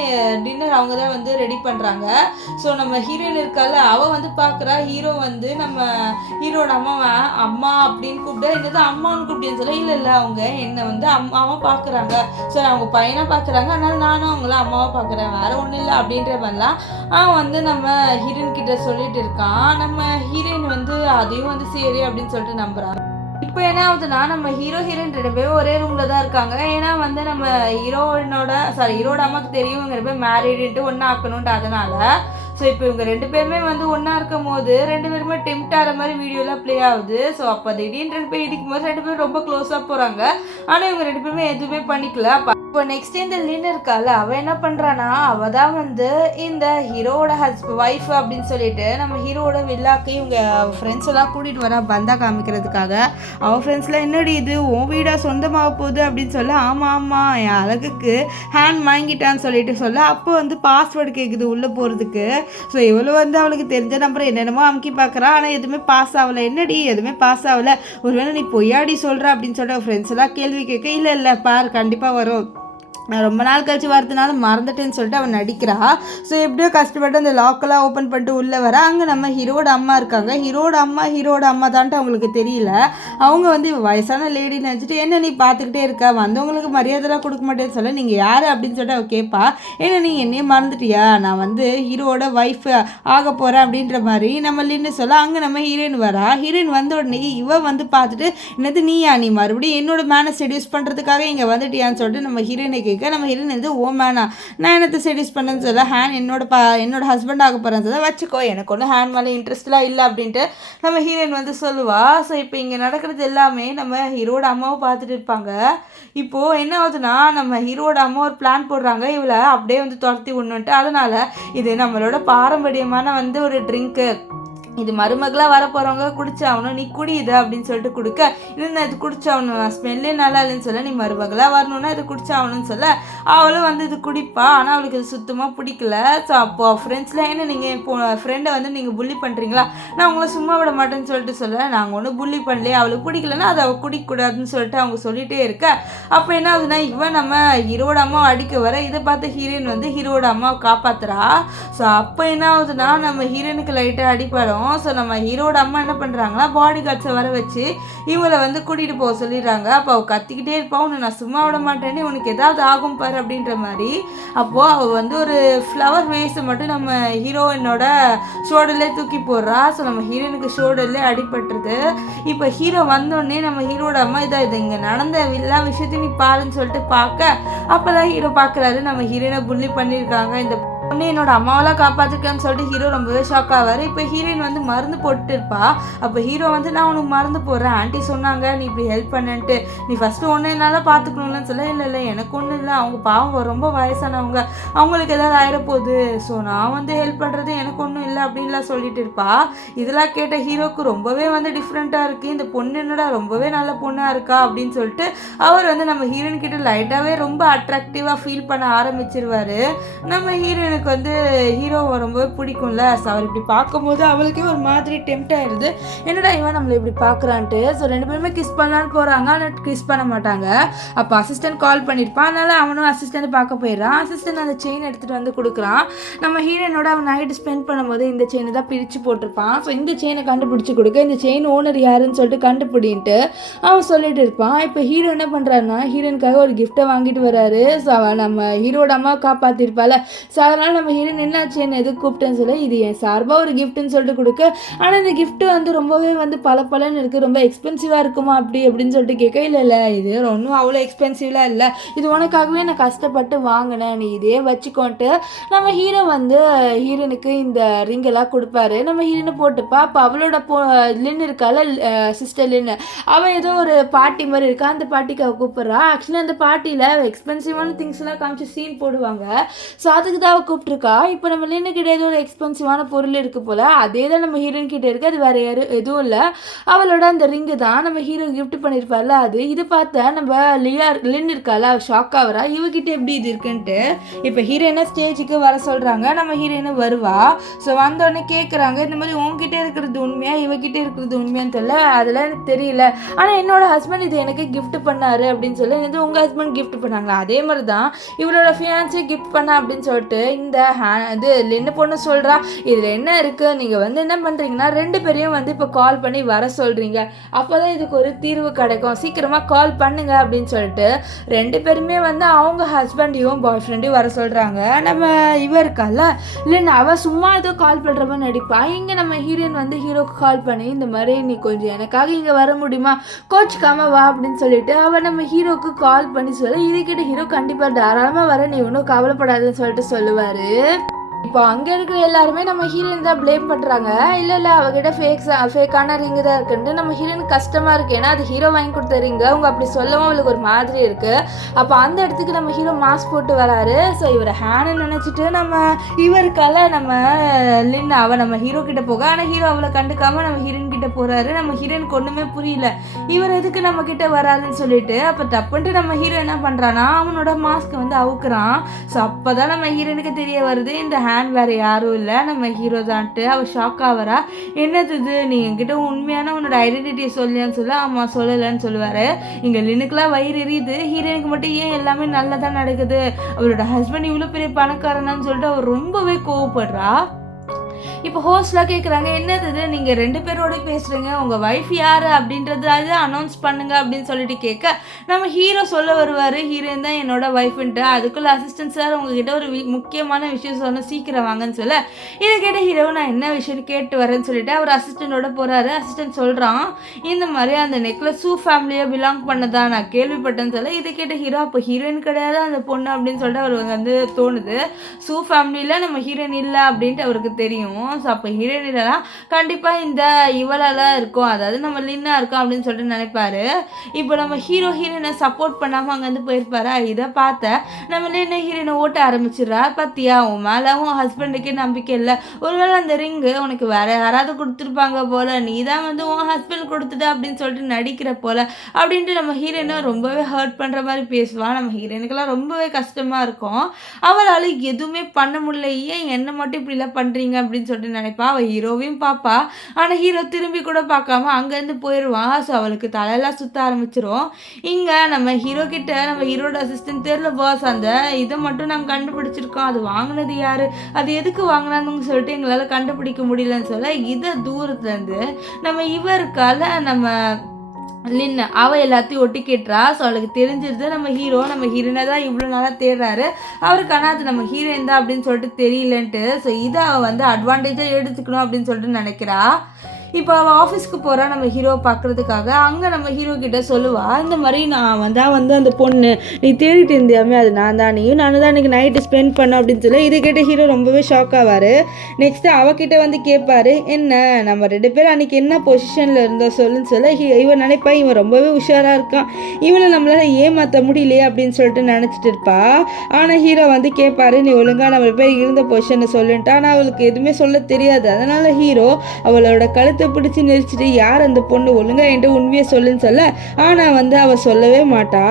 டின்னர் அவங்க தான் வந்து ரெடி பண்ணுறாங்க. ஸோ நம்ம ஹீரோயின் இருக்கால அவள் வந்து பார்க்குறா, ஹீரோ வந்து நம்ம ஹீரோட அம்மா அப்படின்னு கூப்பிட்டு என்னது அம்மான்னு கூப்பிட்டேன்னு சொல்ல, இல்லை அவங்க என்னை வந்து அம்மாவை பார்க்குறாங்க, ஸோ அவங்க பையனை பார்க்குறாங்க, அதனால நானும் அவங்கள அம்மாவை பார்க்குறேன், வேற ஒன்றும் இல்லை அப்படின்ற மாதிரிலாம் அவன் வந்து நம்ம ஹீரோயின் கிட்ட சொல்லிட்டு இருக்கான். நம்ம ஹீரோயின் வந்து அதையும் வந்து சரி அப்படின்னு சொல்லிட்டு நம்புறாங்க. இப்போ என்ன ஆகுதுன்னா நம்ம ஹீரோயின் 2 பேரும் ஒரே ரூமில் தான் இருக்காங்க. ஏன்னா வந்து நம்ம ஹீரோட அம்மாவுக்கு தெரியும் இவங்க 2 பேர் மேரீடுன்ட்டு ஒன்றா ஆக்கணுன்ட்டு, அதனால ஸோ இப்போ இவங்க 2 பேருமே வந்து ஒன்றா இருக்கும் போது 2 பேருமே டெம்ப்ட் ஆகிற மாதிரி வீடியோலாம் ப்ளே ஆகுது. ஸோ அப்போ திடீர்னு 2 பேர் இடிக்கும் போது 2 பேரும் ரொம்ப க்ளோஸாக போகிறாங்க. ஆனால் இவங்க 2 பேருமே எதுவுமே பண்ணிக்கல. இப்போ நெக்ஸ்ட் இந்த லின் இருக்கால அவள் என்ன பண்ணுறான்னா அவள் தான் வந்து இந்த ஹீரோவோட ஒய்ஃப் அப்படின்னு சொல்லிட்டு நம்ம ஹீரோவோட வில்லாக்கு இவங்க ஃப்ரெண்ட்ஸ் எல்லாம் கூட்டிகிட்டு வரா பந்தா காமிக்கிறதுக்காக. அவள் ஃப்ரெண்ட்ஸ்லாம் என்னடி இது உன் வீடாக சொந்தமாக போகுது அப்படின்னு சொல்ல, ஆமாம் என் அழகுக்கு ஹேண்ட் வாங்கிட்டான்னு சொல்லிட்டு சொல்ல, அப்போ வந்து பாஸ்வேர்டு கேட்குது உள்ளே போகிறதுக்கு. ஸோ இவ்வளோ வந்து அவளுக்கு தெரிஞ்ச நம்பர் என்னென்னமோ அமுக்கி பார்க்குறா, ஆனால் எதுவுமே பாஸ் ஆகலை. என்னடி எதுவுமே பாஸ் ஆகலை, ஒருவேளை நீ பொய்யாடி சொல்கிற அப்படின்னு சொல்லிட்டு ஃப்ரெண்ட்ஸ் எல்லாம் கேள்வி கேட்க, இல்லை பார் கண்டிப்பாக வரும், நான் ரொம்ப நாள் கழிச்சு வரதுனால மறந்துட்டேன்னு சொல்லிட்டு அவன் நடிக்கிறா. ஸோ எப்படியோ கஷ்டப்பட்டு அந்த லாக்கெல்லாம் ஓப்பன் பண்ணிட்டு உள்ளே வர அங்கே நம்ம ஹீரோட அம்மா இருக்காங்க. ஹீரோட அம்மா தான்ட்டு அவங்களுக்கு தெரியல. அவங்க வந்து வயசான லேடின்னு நினச்சிட்டு என்ன நீ பார்த்துக்கிட்டே இருக்கா, வந்தவங்களுக்கு மரியாதைலாம் கொடுக்க மாட்டேன்னு சொல்ல, நீங்கள் யார் அப்படின்னு சொல்லிட்டு அவள் கேட்பா. ஏன்னா நீ என்னையே மறந்துட்டியா, நான் வந்து ஹீரோட ஒய்ஃப் ஆக போகிறேன் அப்படின்ற மாதிரி நம்ம லின்னு சொல்ல அங்கே நம்ம ஹீரோயின் வரா. ஹீரோயின் வந்த உடனே இவ வந்து பார்த்துட்டு என்னது நீ மறுபடியும் என்னோட மேனை செடியூஸ் பண்ணுறதுக்காக இங்கே வந்துட்டியான்னு சொல்லிட்டு நம்ம ஹீரோயினை கேட்க நம்ம ஹீரோயின் வந்து ஓ மேனா நான் என்னத்தை செடியூஸ் பண்ணேன்னு சொல்ல ஹேண்ட் என்னோட ஹஸ்பண்ட் ஆக போகிறேன்னு சொல்ல வச்சுக்கோ எனக்கு ஒன்றும் ஹேண்ட் மேலே இன்ட்ரெஸ்ட்லாம் இல்லை அப்படின்ட்டு நம்ம ஹீரோயின் வந்து சொல்லுவா. ஸோ இப்போ இங்கே நடக்கிறது எல்லாமே நம்ம ஹீரோட அம்மாவை பார்த்துட்டு இருப்பாங்க. இப்போது என்ன ஆகுதுன்னா நம்ம ஹீரோட அம்மா ஒரு பிளான் போடுறாங்க இவளை அப்படியே வந்து துரத்தி விடணுன்ட்டு. அதனால் இது நம்மளோட பாரம்பரியமான வந்து ஒரு ட்ரிங்க்கு, இது மருமகளாக வர போகிறவங்க குடிச்சாகணும், நீ குடி இது அப்படின்னு சொல்லிட்டு கொடுக்க, இல்லை இது குடிச்சாகணும், நான் ஸ்மெல்லே நல்லா இல்லைன்னு சொல்ல, நீ மருமகளாக வரணுன்னா இது குடிச்சாகணும்னு சொல்ல அவளும் வந்து இது குடிப்பா. ஆனால் அவளுக்கு இது சுத்தமாக பிடிக்கல. ஸோ அப்போது ஃப்ரெண்ட்ஸில் என்ன நீங்கள் இப்போ ஃப்ரெண்டை வந்து நீங்கள் புள்ளி பண்ணுறீங்களா, நான் உங்களை சும்மா விட மாட்டேன்னு சொல்லிட்டு சொல்ல, நாங்கள் ஒன்றும் புள்ளி பண்ணலையே, அவளுக்கு பிடிக்கலன்னா அதை அவள் குடிக்கக்கூடாதுன்னு சொல்லிட்டு அவங்க சொல்லிகிட்டே இருக்க. அப்போ என்ன ஆகுதுன்னா இவன் நம்ம ஹீரோட அம்மாவை அடிக்க வர இதை பார்த்து ஹீரோயின் வந்து ஹீரோட அம்மாவை காப்பாற்றுறா. ஸோ அப்போ என்ன ஆகுதுன்னா நம்ம ஹீரோயினுக்கு லைட்டாக அடிப்படும். ஸோ நம்ம ஹீரோட அம்மா என்ன பண்ணுறாங்கன்னா பாடி கார்ட்ஸை வர வச்சு இவங்களை வந்து கூட்டிகிட்டு போக சொல்லிடுறாங்க. அப்போ அவள் கத்திக்கிட்டே இருப்பா, உன்னை நான் சும்மா விட மாட்டேன்னு, உனக்கு ஏதாவது ஆகும் பாரு அப்படின்ற மாதிரி. அப்போது அவள் வந்து ஒரு ஃப்ளவர் வேஸை மட்டும் நம்ம ஹீரோயினோட ஷோல்டர்லேயே தூக்கி போடுறா. ஸோ நம்ம ஹீரோயினுக்கு ஷோல்டர்லேயே அடிபட்டுருது. இப்போ ஹீரோ வந்தோடனே நம்ம ஹீரோட அம்மா இது இங்கே நடந்த எல்லா விஷயத்தையும் நீ பாருன்னு சொல்லிட்டு பார்க்க, அப்போ தான் ஹீரோ பார்க்குறாரு நம்ம ஹீரோயினை புள்ளி பண்ணியிருக்காங்க, இந்த பொண்ணு என்னோட அம்மாவெல்லாம் காப்பாற்றிருக்கேன்னு சொல்லிட்டு ஹீரோ ரொம்பவே ஷாக் ஆவார். இப்போ ஹீரோயின் வந்து மருந்து போட்டு இருப்பா. அப்போ ஹீரோ வந்து நான் உனக்கு மருந்து போடுறேன், ஆண்டி சொன்னாங்க நீ இப்படி ஹெல்ப் பண்ணன்ட்டு, நீ ஃபஸ்ட்டு ஒன்று என்னால் பார்த்துக்கணும்னு சொல்ல, இல்லை எனக்கு ஒன்றும் இல்லை, அவங்க பாவம் ரொம்ப வயசானவங்க, அவங்களுக்கு ஏதாவது ஆயிரப்போகுது, ஸோ நான் வந்து ஹெல்ப் பண்ணுறது எனக்கு ஒன்றும் இல்லை அப்படின்லாம் சொல்லிட்டு இருப்பா. இதெல்லாம் கேட்ட ஹீரோக்கு ரொம்பவே வந்து டிஃப்ரெண்ட்டாக இருக்குது, இந்த பொண்ணு என்னடா ரொம்பவே நல்ல பொண்ணாக இருக்கா அப்படின்னு சொல்லிட்டு அவர் வந்து நம்ம ஹீரோயின் கிட்ட லைட்டாகவே ரொம்ப அட்ராக்டிவாக ஃபீல் பண்ண ஆரம்பிச்சிருவார். நம்ம ஹீரோயின் எனக்கு வந்து ஹீரோவை ரொம்பவே பிடிக்கும்ல. ஸோ அவர் இப்படி பார்க்கும்போது அவளுக்கே ஒரு மாதிரி டெம்ட் ஆயிடுது, என்னடா இவன் நம்மளை இப்படி பார்க்குறான்ட்டு. ஸோ ரெண்டு பேருமே கிஸ் பண்ணலான்னு போகிறாங்க, ஆனால் கிஸ் பண்ண மாட்டாங்க. அப்போ அசிஸ்டன்ட் கால் பண்ணியிருப்பான், அதனால் அவனும் அசிஸ்டன்ட் பார்க்க போயிடுறான். அசிஸ்டன்ட் அந்த செயின் எடுத்துகிட்டு வந்து கொடுக்குறான். நம்ம ஹீரோனோட அவன் நைட்டு ஸ்பெண்ட் பண்ணும்போது இந்த செயினை தான் பிரித்து போட்டிருப்பான். ஸோ இந்த செயினை கண்டுபிடிச்சி கொடுக்க, இந்த செயின் ஓனர் யாருன்னு சொல்லிட்டு கண்டுபிடின்ட்டு அவன் சொல்லிட்டு இருப்பான். இப்போ ஹீரோ என்ன பண்ணுறாருன்னா ஹீரோனுக்காக ஒரு கிஃப்ட்டை வாங்கிட்டு வர்றாரு. ஸோ அவன் நம்ம ஹீரோட அம்மாவை காப்பாற்றிருப்பாள். ஸோ அதனால் நம்ம ஹீரோயின் என்னாச்சு என்ன எது கூப்பிட்டேன்னு சொல்லி இது என் சார்பாக ஒரு கிஃப்ட்டுன்னு சொல்லிட்டு கொடுக்க, ஆனால் இந்த கிஃப்ட்டு வந்து ரொம்பவே வந்து பலன்னு இருக்குது, ரொம்ப எக்ஸ்பென்சிவாக இருக்குமா அப்படின்னு சொல்லிட்டு கேட்க, இல்லை இது ஒன்றும் அவ்வளோ எக்ஸ்பென்சிவ்லாம் இல்லை, இது உனக்காகவே நான் கஷ்டப்பட்டு வாங்கினேன், நீ இதே வச்சுக்கோன்ட்டு நம்ம ஹீரோ வந்து ஹீரோனுக்கு இந்த ரிங்கெல்லாம் கொடுப்பாரு. நம்ம ஹீரோனை போட்டுப்பா. அப்போ அவளோட லின் இருக்கால சிஸ்டர் லின், அவள் ஏதோ ஒரு பார்ட்டி மாதிரி இருக்கா, அந்த பார்ட்டிக்கு அவள் கூப்பிட்றா. ஆக்சுவலி அந்த பார்ட்டியில் எக்ஸ்பென்சிவான திங்ஸ்லாம் காமிச்சு சீன் போடுவாங்க. ஸோ அதுக்கு தான் அவள் கூப்பிட்ருக்கா. இப்போ நம்ம லின்னு கிட்ட ஏதோ ஒரு எக்ஸ்பென்சிவான பொருள் இருக்குது போல், அதே தான் நம்ம ஹீரோயின் கிட்டே இருக்குது, அது வேறு எதுவும் இல்லை, அவளோட அந்த ரிங்கு தான் நம்ம ஹீரோ கிஃப்ட் பண்ணியிருப்பார்ல அது. இது பார்த்தா நம்ம லின் இருக்கால அவள் ஷாக் ஆகிறா, இவகிட்ட எப்படி இது இருக்குன்ட்டு. இப்போ ஹீரோயினை ஸ்டேஜுக்கு வர சொல்கிறாங்க, நம்ம ஹீரோயினை வருவா. ஸோ வந்தோடனே கேட்குறாங்க இந்த மாதிரி உங்ககிட்ட இருக்கிறது உண்மையா இவகிட்ட இருக்கிறது உண்மையான்னு தெரியல, அதெல்லாம் எனக்கு தெரியல, ஆனால் என்னோட ஹஸ்பண்ட் இது எனக்கு கிஃப்ட் பண்ணாரு அப்படின்னு சொல்லி, இது உங்கள் ஹஸ்பண்ட் கிஃப்ட் பண்ணாங்களா, அதே மாதிரி தான் இவளோட ஃபியான்ஸே கிஃப்ட் பண்ணா அப்படின்னு சொல்லிட்டு இந்த இது என்ன பொண்ணு சொல்கிறா. இதில் என்ன இருக்குது, நீங்கள் வந்து என்ன பண்ணுறீங்கன்னா ரெண்டு பேரையும் வந்து இப்போ கால் பண்ணி வர சொல்கிறீங்க, அப்போ தான் இதுக்கு ஒரு தீர்வு கிடைக்கும், சீக்கிரமாக கால் பண்ணுங்க அப்படின்னு சொல்லிட்டு ரெண்டு பேருமே வந்து அவங்க ஹஸ்பண்டையும் பாய் ஃப்ரெண்டையும் வர சொல்கிறாங்க. நம்ம இருக்கால இல்லைன்னா அவள் சும்மா ஏதோ கால் பண்ணுற மாதிரி நடிப்பா. இங்கே நம்ம ஹீரோயின் வந்து ஹீரோக்கு கால் பண்ணி இந்த மாதிரி நீ கொஞ்சம் எனக்காக இங்கே வர முடியுமா, கோச்சுக்காம வா அப்படின்னு சொல்லிட்டு அவள் நம்ம ஹீரோக்கு கால் பண்ணி சொல்ல, இதுக்கிட்ட ஹீரோ கண்டிப்பாக தாராளமாக வர, நீ ஒன்றும் கவலைப்படாதுன்னு சொல்லிட்டு சொல்லுவார். இப்போ அங்கே இருக்கிற எல்லாருமே நம்ம ஹீரோயின் தான் ப்ளேம் பண்ணுறாங்க, இல்லை அவகிட்ட ஃபேக்கான ரிங்கு தான் இருக்குன்ட்டு. நம்ம ஹீரோயினுக்கு கஷ்டமாக இருக்குது, ஏன்னா அது ஹீரோ வாங்கி கொடுத்த ரிங்கு, அவங்க அப்படி சொல்லவும் அவளுக்கு ஒரு மாதிரி இருக்குது. அப்போ அந்த இடத்துக்கு நம்ம ஹீரோ மாஸ்க் போட்டு வராரு. ஸோ இவரை ஹேன்னு நினச்சிட்டு நம்ம இவருக்கால நம்ம லின் அவள் நம்ம ஹீரோ கிட்ட போக, ஆனால் ஹீரோ அவளை கண்டுக்காமல் நம்ம ஹீரோயின் கிட்ட போகிறாரு. நம்ம ஹீரோயினுக்கு ஒன்றுமே புரியல, இவர் எதுக்கு நம்ம கிட்ட வராதுன்னு சொல்லிட்டு. அப்போ தப்புன்ட்டு நம்ம ஹீரோ என்ன பண்ணுறான்னா அவனோட மாஸ்க்கை வந்து அவுக்குறான். ஸோ அப்போ தான் நம்ம ஹீரோயினுக்கு தெரிய வருது இந்த ஹேண்ட் வேறு யாரும் இல்லை நம்ம ஹீரோ தான்ட்டு. அவள் ஷாக் ஆகிறா, என்னது இது நீ என்கிட்ட உண்மையான உன்னோட ஐடென்டிட்டியை சொல்லியான்னு சொல்ல, ஆமாம் சொல்லலைன்னு சொல்லுவார். இங்கே லினுக்குலாம் வயிறு எரியுது, ஹீரோயினுக்கு மட்டும் ஏன் எல்லாமே நல்லா தான் நடக்குது, அவளோட ஹஸ்பண்ட் இவ்வளோ பெரிய பணக்காரனான்னு சொல்லிட்டு அவர் ரொம்பவே கோவப்படுறா. இப்போ ஹோஸ்ட்லாம் கேட்குறாங்க, என்னது இது நீங்கள் 2 பேரோட பேசுகிறீங்க, உங்கள் ஒய்ஃப் யார் அப்படின்றது அது அனௌன்ஸ் பண்ணுங்க அப்படின்னு சொல்லிட்டு கேட்க, நம்ம ஹீரோ சொல்ல வருவார், ஹீரோயின் தான் என்னோட ஒய்ஃப்ன்ட்டு. அதுக்குள்ளே அசிஸ்டன்ட் சார் உங்ககிட்ட ஒரு முக்கியமான விஷயம் சொன்ன, சீக்கிரம் வாங்கன்னு சொல்ல, இதை கேட்ட ஹீரோ நான் என்ன விஷயம்னு கேட்டு வரேன்னு சொல்லிட்டு அவர் அசிஸ்டண்டோட போகிறாரு. அசிஸ்டன்ட் சொல்கிறான், இந்த மாதிரி அந்த நெக்லஸ் சூ ஃபேமிலியை பிலாங் பண்ணதா நான் கேள்விப்பட்டேன்னு சொல்ல, இதை கேட்ட ஹீரோ அப்போ ஹீரோயின் கிடையாது அந்த பொண்ணு அப்படின்னு சொல்லிட்டு அவர் வந்து தோணுது. சூ ஃபேமிலியில் நம்ம ஹீரோயின் இல்லை அப்படின்ட்டு அவருக்கு தெரியும். ஸோ அப்போ ஹீரோயின் இல்லைனா கண்டிப்பாக இந்த இவளெல்லாம் இருக்கும், அதாவது நம்ம லின்னா இருக்கும் அப்படின்னு சொல்லிட்டு நினைப்பாரு. இப்போ நம்ம ஹீரோயினை சப்போர்ட் பண்ணாமல் அங்கேருந்து போயிருப்பாரா. இதை பார்த்த நம்ம லின்னா ஹீரோயினை ஓட்ட ஆரம்பிச்சிடுறா. பார்த்தியா உன் மேலே உன் ஹஸ்பண்டுக்கே நம்பிக்கை இல்லை, ஒருவேளை அந்த ரிங்கு உனக்கு வேற யாராவது கொடுத்துருப்பாங்க போல, நீ தான் வந்து உன் ஹஸ்பண்ட் கொடுத்துட்ட அப்படின்னு சொல்லிட்டு நடிக்கிற போல அப்படின்ட்டு நம்ம ஹீரோயினை ரொம்பவே ஹர்ட் பண்ணுற மாதிரி பேசுவான். நம்ம ஹீரோயினுக்கெல்லாம் ரொம்பவே கஷ்டமாக இருக்கும். அவளால் எதுவுமே பண்ண முடியல, ஏன் என்னை மட்டும் இப்படிலாம் பண்ணுறீங்க அப்படின்னு சொல்லிட்டு நினைப்பா. அவள் ஹீரோவையும் பார்ப்பா, ஆனால் ஹீரோ திரும்பி கூட பார்க்காம அங்கேருந்து போயிடுவான். ஸோ அவளுக்கு தலையெல்லாம் சுற்ற ஆரம்பிச்சிரும். இங்கே நம்ம ஹீரோ கிட்ட நம்ம ஹீரோட அசிஸ்டன்ட் தெரியல பாஸ், அந்த இதை மட்டும் நாங்கள் கண்டுபிடிச்சிருக்கோம், அது வாங்கினது யார், அது எதுக்கு வாங்கினான்னு சொல்லிட்டு எங்களால் கண்டுபிடிக்க முடியலன்னு சொல்ல, இதை தூரத்துலேருந்து நம்ம இவருக்கால நம்ம லின்னு அவள் எல்லாத்தையும் ஒட்டி கேட்டுறா. ஸோ அவளுக்கு தெரிஞ்சிருது நம்ம ஹீரோயினை தான் இவ்வளோ நாளாக தேடுறாரு, அவருக்கு ஆனால் அது நம்ம ஹீரோயின் தான் அப்படின்னு சொல்லிட்டு தெரியலன்ட்டு. ஸோ இதை அவள் வந்து அட்வான்டேஜாக எடுத்துக்கணும் அப்படின்னு சொல்லிட்டு நினைக்கிறா. இப்போ அவள் ஆஃபீஸ்க்கு போகிறா நம்ம ஹீரோவை பார்க்குறதுக்காக. அங்கே நம்ம ஹீரோ கிட்ட சொல்லுவாள், இந்த மாதிரி நான் வந்து அந்த பொண்ணு நீ தேடிட்டு இருந்தியாமே அது நான் தான் அன்றைக்கி நைட்டு ஸ்பெண்ட் பண்ணோம் அப்படின்னு சொல்லி. இதை கேட்ட ஹீரோ ரொம்பவே ஷாக் ஆவார். நெக்ஸ்ட்டு அவகிட்ட வந்து கேட்பாரு, என்ன நம்ம 2 பேரும் அன்றைக்கி என்ன பொசிஷனில் இருந்தோம் சொல்லுன்னு சொல்ல, இவன் நினைப்பா இவன் ரொம்பவே உஷாராக இருக்கான், இவனை நம்மளால் ஏமாற்ற முடியலையே அப்படின்னு சொல்லிட்டு நினச்சிட்டு இருப்பா. ஆனால் ஹீரோ வந்து கேட்பாரு, நீ ஒழுங்காக நம்ம பேர் இருந்த பொசிஷனை சொல்லுன்ட்டு. ஆனால் அவளுக்கு எதுவுமே சொல்ல தெரியாது. அதனால் ஹீரோ அவளோட கழுத்தை பிடிச்சி நெரிச்சிட்டு, யார் அந்த பொண்ணு ஒழுங்கா என்கிட்ட உண்மையை சொல்லுன்னு சொல்ல, ஆனால் வந்து அவள் சொல்லவே மாட்டா.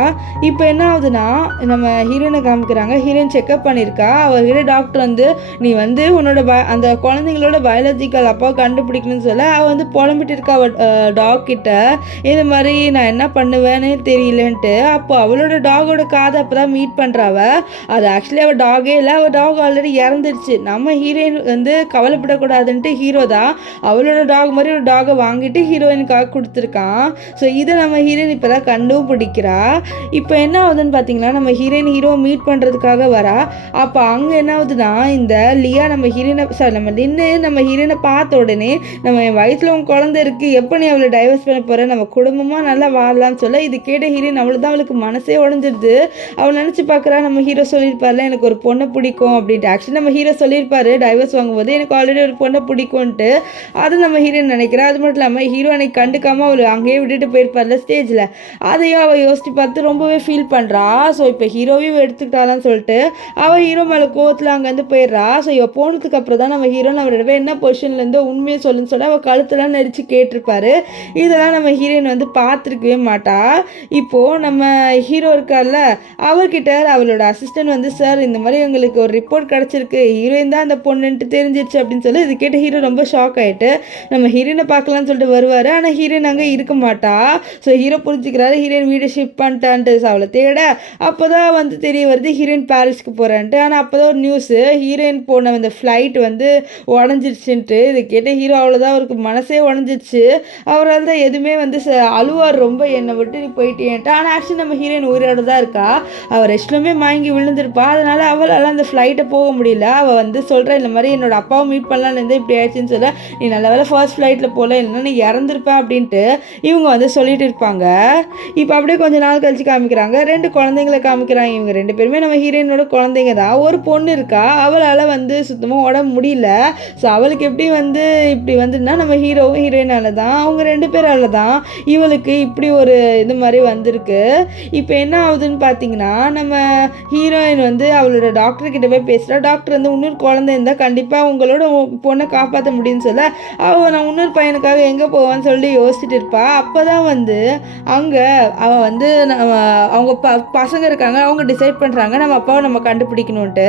இப்போ என்ன ஆகுதுன்னா நம்ம ஹீரோயினை காமிக்கிறாங்க. ஹீரோயின் செக்அப் பண்ணியிருக்கா. அவர்கிட்ட டாக்டர் வந்து நீ வந்து உன்னோட அந்த குழந்தைங்களோட பயாலஜிக்கல் அப்பாவை கண்டுபிடிக்கணும்னு சொல்ல, அவள் வந்து புலம்பிட்டு இருக்கா டாக் கிட்ட, இது மாதிரி நான் என்ன பண்ணுவேன்னு தெரியலன்ட்டு. அப்போ அவளோட டாகோட காதை அப்போ தான் மீட் பண்ணுறாவ. அது ஆக்சுவலி அவள் டாகே இல்லை, அவள் டாக் ஆல்ரெடி இறந்துருச்சு. நம்ம ஹீரோயின் வந்து கவலைப்படக்கூடாதுன்ட்டு ஹீரோ தான் அவளோட டாக் மாதிரி ஒரு டாகை வாங்கிட்டு ஹீரோயினுக்காக கொடுத்துருக்கான். ஸோ இதை நம்ம ஹீரோயின் இப்போ தான் கண்டுபிடிக்கிறா. இப்போ என்ன ஆகுதுன்னு பார்த்தீங்கன்னா நம்ம ஹீரோ மீட் பண்ணுறதுக்காக வரா. அப்போ அங்கே என்ன ஆகுதுன்னா இந்த லியா நம்ம ஹீரோயினை பார்த்த உடனே, நம்ம என் வயசில் உன் குழந்தை இருக்குது, எப்போ நீ அவளை டைவர்ஸ் பண்ண போகிற, நம்ம குடும்பமாக நல்லா வாழலாம்னு சொல்ல, இது கேட்ட ஹீரோயின் அவளுக்கு மனசே உடஞ்சிடுது. அவள் நினச்சி பார்க்குறா, நம்ம ஹீரோ சொல்லியிருப்பார்ல எனக்கு ஒரு பொண்ணை பிடிக்கும் அப்படின்ட்டு. ஆக்சுவலி நம்ம ஹீரோ சொல்லியிருப்பாரு டைவர்ஸ் வாங்கும்போது எனக்கு ஆல்ரெடி ஒரு பொண்ணை பிடிக்கும்ன்ட்டு. அது நம்ம ஹீரோயின் நினைக்கிறா. அது மட்டும் இல்லாமல் ஹீரோயினை கண்டுக்காமல் அவள் அங்கேயே விட்டுட்டு போயிருப்பார்ல ஸ்டேஜில், அதையும் அவள் யோசித்து பார்த்து ரொம்பவே ஃபீல் பண்ணுறா. ஸோ இப்போ ஹீரோவையும் எடுத்துக்கிட்டாலான்னு சொல்லிட்டு அவள் ஹீரோ மேலே கோவத்தில் அங்கேருந்து போயிடுறா. ஸோ இவள் போனதுக்கு அப்புறம் தான் நம்ம ஹீரோ அவரோட என்ன பொசிஷன்லேருந்து உண்மையை சொல்லுன்னு சொல்லி அவள் கழுத்தெல்லாம் நடித்து கேட்டிருப்பாரு. இதெல்லாம் நம்ம ஹீரோயின் வந்து பார்த்துருக்கவே மாட்டா. இப்போது நம்ம ஹீரோ இருக்கார்ல, அவர்கிட்ட அவளோட அசிஸ்டன்ட் வந்து சார் இந்த மாதிரி எங்களுக்கு ஒரு ரிப்போர்ட் கிடச்சிருக்கு, ஹீரோயின் தான் அந்த பொண்ணுன்ட்டு தெரிஞ்சிருச்சு அப்படின்னு சொல்லி. இது கேட்டு ஹீரோ ரொம்ப ஷாக் ஆகிட்டு நம்ம ஹீரோயினை பார்க்கலான்னு சொல்லிட்டு வருவார். ஆனால் ஹீரோயின் அங்கே இருக்க மாட்டா. ஸோ ஹீரோ புரிஞ்சுக்கிறாரு ஹீரோயின் வீடு ஷிஃப்ட் பண்ணிட்டான்ட்டு. ஸோ அவளை தேட அப்போ தான் வந்து தெரிய வருது ஹீரோயின் பாரிஸ்க்கு போகிறான்ட்டு. ஆனால் அப்போ தான் ஒரு நியூஸு, ஹீரோயின் போன அந்த ஃப்ளைட் வந்து உடஞ்சிருச்சுன்ட்டு. இது கேட்ட ஹீரோ அவ்வளோதான், அவருக்கு மனசே உடஞ்சிருச்சு. அவரால் தான் எதுவுமே வந்து அழுவார் ரொம்ப, என்னை விட்டு நீ போயிட்டேன்ட்டு. ஆனால் ஆக்சுவலி நம்ம ஹீரோயின் உயிரோடு தான் இருக்கா. அவள் ரெஸ்ட்லுமே வாங்கி விழுந்திருப்பா. அதனால் அவளால் அந்த ஃப்ளைட்டை போக முடியல. அவள் வந்து சொல்கிறா, இந்த மாதிரி என்னோட அப்பாவை மீட் பண்ணலான்னு இருந்தால் இப்படி ஆயிடுச்சுன்னு சொல்ல, நீ நல்ல வேலை ஃபர்ஸ்ட் ஃப்ளைட்டில் போகல, இல்லைன்னா நீ இறந்துருப்பேன் அப்படின்ட்டு இவங்க வந்து சொல்லிட்டு இருப்பாங்க. இப்போ அப்படியே கொஞ்சம் நாள் கழிச்சு காமிக்கிறாங்க. 2 குழந்தைங்களை காமிக்கிறாங்க. இவங்க 2 பேருமே நம்ம ஹீரோயினோட குழந்தைங்க தான். ஒரு பொண்ணு இருக்கா, அவளால் வந்து சுத்தமாக உடம்பு முடியல. ஸோ அவளுக்கு எப்படி வந்து இப்படி வந்துன்னா நம்ம ஹீரோவும் ஹீரோயினால தான், அவங்க 2 பேரால தான் இவளுக்கு இப்படி ஒரு இது மாதிரி வந்திருக்கு. இப்போ என்ன ஆகுதுன்னு பார்த்தீங்கன்னா நம்ம ஹீரோயின் வந்து அவளோட டாக்டர்கிட்ட போய் பேசுகிறா. டாக்டர் வந்து இன்னொரு குழந்தை இருந்தால் கண்டிப்பாக உங்களோட பொண்ணை காப்பாற்ற முடியும்னு சொல்ல, நான் இன்னொரு பையனுக்காக எங்கே போவான்னு சொல்லி யோசிச்சுட்டு இருப்பா. அப்போ தான் வந்து அங்கே அவன் வந்து அவங்க பசங்க இருக்காங்க, அவங்க டிசைட் பண்ணுறாங்க நம்ம அப்பாவை நம்ம கண்டுபிடிக்கணுன்ட்டு.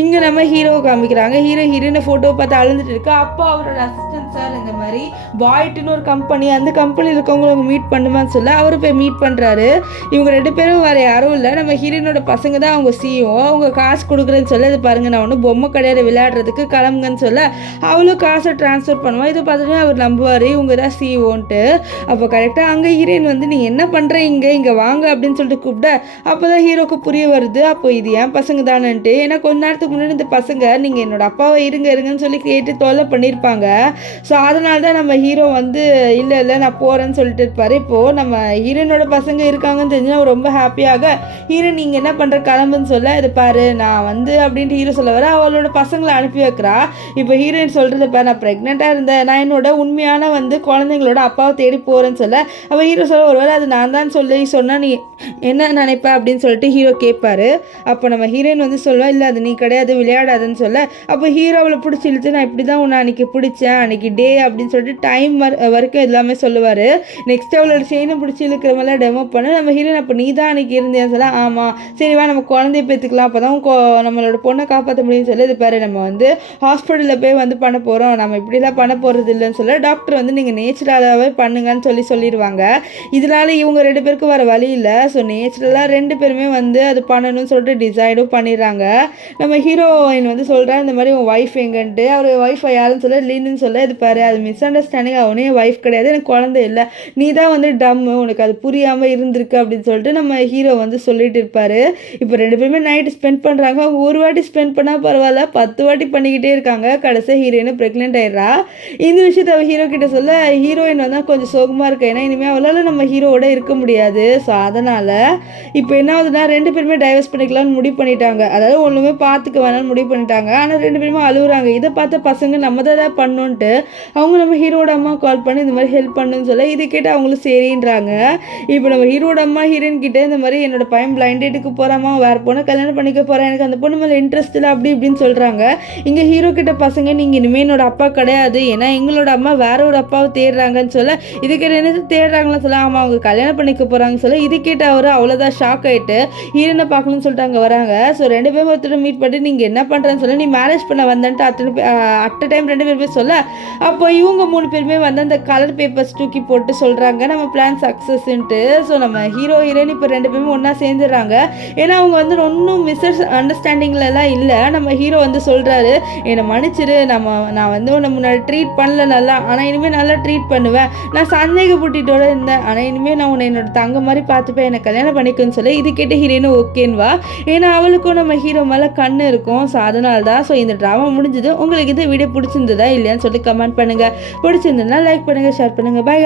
இங்கே நம்ம ஹீரோவை காமிக்கிறாங்க. ஹீரோயினை ஃபோட்டோ பார்த்து அழுந்துட்டு இருக்கா. அப்போ அவரோட அசிஸ்டன்ட் சார் இந்த மாதிரி பாய்ட்டுன்னு ஒரு கம்பெனி, அந்த கம்பெனியில் இருக்கவங்களை அவங்க மீட் பண்ணுமான்னு சொல்ல அவர் போய் மீட் பண்ணுறாரு. இவங்க 2 பேரும் வேறு யாரும் இல்லை, நம்ம ஹீரோயினோட பசங்க தான் அவங்க சிஓ. அவங்க காசு கொடுக்குறேன்னு சொல்ல இது பாருங்க நான் ஒன்றும் பொம்மை கிடையாது விளையாடுறதுக்கு கிளம்புங்கன்னு சொல்ல அவளும் காசை ட்ரான்ஸ்ஃபர் பண்ணுவான். இதை பார்த்துட்டு அவர் நம்புவார் இவங்க தான் சிஓன்ட்டு. அப்போ கரெக்டாக அங்கே ஹீரோயின் வந்து நீ என்ன பண்ணுற இங்கே வாங்க அப்படின்னு சொல்லிட்டு கூப்பிட அப்போ தான் ஹீரோக்கு புரிய வருது அப்போ இது ஏன் பசங்க தானேன்ட்டு. ஏன்னா கொஞ்ச நேரத்துக்கு முன்னாடி இந்த பசங்க நீங்கள் என்னோட அப்பாவை இருங்கன்னு சொல்லி கேட்டு தொல்லை பண்ணியிருப்பாங்க. ஸோ அதனால தான் நம்ம ஹீரோ வந்து இல்லை நான் போகிறேன்னு சொல்லிட்டு இருப்பார். இப்போது நம்ம ஹீரோனோட பசங்க இருக்காங்கன்னு தெரிஞ்சு அவர் ரொம்ப ஹாப்பியாக ஹீரோ நீங்கள் என்ன பண்ணுற கிளம்புன்னு சொல்ல இது பாரு நான் வந்து அப்படின்ட்டு ஹீரோ சொல்ல வர அவளோட பசங்களை அனுப்பி வைக்கிறா. இப்போ ஹீரோயின் சொல்கிறது பாரு நான் ப்ரெக்னெண்ட்டாக இருந்தேன், நான் என்னோட உண்மையான வந்து குழந்தைங்களோட அப்பாவை தேடி போகிறேன்னு சொல்ல அப்போ ஹீரோ சொல்ல ஒருவேளை அது நான் தான் சொல்லி சொன்னால் நீ என்ன நினைப்ப அப்படின்னு சொல்லிட்டு ஹீரோ கேட்பாரு. அப்போ நம்ம ஹீரோயின் வந்து சொல்லுவா இல்லை அது நீ கிடையாது விளையாடாதுன்னு சொல்ல அப்போ ஹீரோ அவளை பிடிச்சி இழுத்து நான் இப்படி தான் உன்னை அன்றைக்கி பிடிச்சேன் அன்றைக்கி டே அப்படின்னு சொல்லிட்டு டைம் வரைக்கும் எல்லாமே சொல்லுவார். நெக்ஸ்ட் அவளோட செயினை பிடிச்சி இழுக்கிற மாதிரிலாம் டெமோ பண்ண நம்ம ஹீரோயின் அப்போ நீ தான் அன்றைக்கி இருந்தேன்னு சொல்ல ஆமாம் சரிவா நம்ம குழந்தைய பேத்துக்கலாம் அப்போ தான் நம்மளோட பொண்ணை காப்பாற்ற முடியும்னு சொல்லி இது பாரு நம்ம வந்து ஹாஸ்பிட்டலில் போய் வந்து பண்ண போகிறோம், நம்ம இப்படிலாம் பண்ண போகிறது இல்லைன்னு சொல்ல டாக்டர் வந்து நீங்கள் நேச்சுரலாகவே பண்ணுங்கன்னு சொல்லிடுவாங்க. இதனால இவங்க 2 பேருக்கு வர வழி இல்லை. ஸோ நேச்சுரலாக 2 பேருமே வந்து அது பண்ணணும்னு சொல்லிட்டு டிசைடும் பண்ணிடுறாங்க. நம்ம ஹீரோயின் வந்து சொல்கிறேன் இந்த மாதிரி உன் ஒய்ஃப் எங்கன்ட்டு. அவர் ஒய்ஃபை யாருன்னு சொல்ல லீன்னு சொல்ல இது பாரு அது மிஸ் அண்டர்ஸ்டாண்டிங், அவனே ஒய்ஃப் கிடையாது எனக்கு குழந்தை இல்லை, நீ தான் வந்து டம்மு உனக்கு அது புரியாமல் இருந்திருக்கு அப்படின்னு சொல்லிட்டு நம்ம ஹீரோ வந்து சொல்லிட்டு இருப்பார். இப்போ 2 பேருமே நைட்டு ஸ்பெண்ட் பண்ணுறாங்க. அவங்க ஒரு வாட்டி ஸ்பெண்ட் பண்ணால் பரவாயில்ல 10 வாட்டி பண்ணிக்கிட்டே இருக்காங்க. கடைசியாக ஹீரோயினை ப்ரெக்னென்ட் ஆயிடுறா. இந்த விஷயத்தை அவள் ஹீரோ கிட்ட சொல்ல ஹீரோயின் வந்து கொஞ்சம் சோகமாக இருக்கு, ஏன்னா இனிமேல் அவளால் நம்ம ஹீரோவோட இருக்க முடியாது. ஸோ அதனால் இப்போ என்ன ஆகுதுன்னா 2 பேருமே டைவர்ஸ் பண்ணிக்கலாம்னு முடிவு பண்ணிட்டாங்க. அதாவது ஒன்றுமே பார்த்துக்க வேணாம்னு முடிவு பண்ணிட்டாங்க. ஆனால் 2 பேருமே அழுகுறாங்க. இதை பார்த்த பசங்க நம்ம தான் பண்ணோன்ட்டு அவங்க நம்ம ஹீரோட அம்மா கால் பண்ணி இந்த மாதிரி ஹெல்ப் பண்ணுன்னு சொல்ல இது கேட்டு அவங்களும் சரின்றாங்க. இப்போ நம்ம ஹீரோட அம்மா ஹீரோயின் கிட்டே இந்த மாதிரி என்னோட பையன் பிளைண்ட் டேட்டுக்கு போகிறாமா வேறு பொண்ணை கல்யாணம் பண்ணிக்க போகிறேன், எனக்கு அந்த பொண்ணு மேலே இன்ட்ரெஸ்ட் இல்லை அப்படி இப்படின்னு சொல்கிறாங்க. இங்கே ஹீரோ கிட்ட பசங்க நீங்கள் இனிமேல் என்னோட அப்பா கிடையாது, ஏன்னா எங்களோட அம்மா வேற ஒரு அப்பாவை தேடுறாங்கன்னு சொல்ல இது கேட்டு என்ன தேடுறாங்கன்னு சொல்ல ஆமாம் அவங்க கல்யாணம் பண்ணிக்க போகிறாங்கன்னு சொல்ல இது கேட்டு அவர் அவ்வளோதான் ஷாக் ஆகிட்டு ஹீரோனை பார்க்கணும்னு சொல்லிட்டு அங்கே வராங்க. ஸோ 2 பேரும் ஒருத்தர் மீட் பண்ணி நீங்கள் என்ன பண்ணுறேன்னு சொல்ல நீ மேரேஜ் பண்ண வந்தேன்ட்டு அட் டைம் 2 பேருமே சொல்ல அப்போ இவங்க 3 பேருமே வந்து அந்த கலர் பேப்பர்ஸ் தூக்கி போட்டு சொல்கிறாங்க நம்ம பிளான் சக்ஸஸ்ன்ட்டு. ஸோ நம்ம ஹீரோ ஹீரோயின் இப்போ 2 பேருமே ஒன்றா சேர்ந்துடுறாங்க. ஏன்னா அவங்க வந்து ஒன்றும் மிஸ் அண்டர்ஸ்டாண்டிங்லலாம் இல்லை. நம்ம ஹீரோ வந்து சொல்கிறாரு என்னை மன்னிச்சிரு, நான் வந்து உன்னை முன்னாடி ட்ரீட் பண்ணல நல்லா, ஆனால் இனிமேல் நல்லா ட்ரீட் பண்ணுவேன், நான் சந்தேகப்பட்டுட்டோட இருந்தேன், ஆனால் இனிமேல் நான் உன்னை என்னோட தங்க மாதிரி பார்த்துப்பேன், என்னை கல்யாணம் பண்ணிக்குன்னு சொல்லி இது கேட்டு ஹீரோயினும் ஓகேன்வா. ஏன்னா அவளுக்கும் நம்ம ஹீரோ மேலே கண்ணு இருக்கும். ஸோ அதனால தான். ஸோ இந்த ட்ராமா முடிஞ்சது. உங்களுக்கு இந்த வீடியோ பிடிச்சிருந்ததா இல்லையான்னு சொல்லி கமெண்ட் பண்ணுங்கள். பிடிச்சிருந்ததுன்னா லைக் பண்ணுங்கள், ஷேர் பண்ணுங்கள். பை.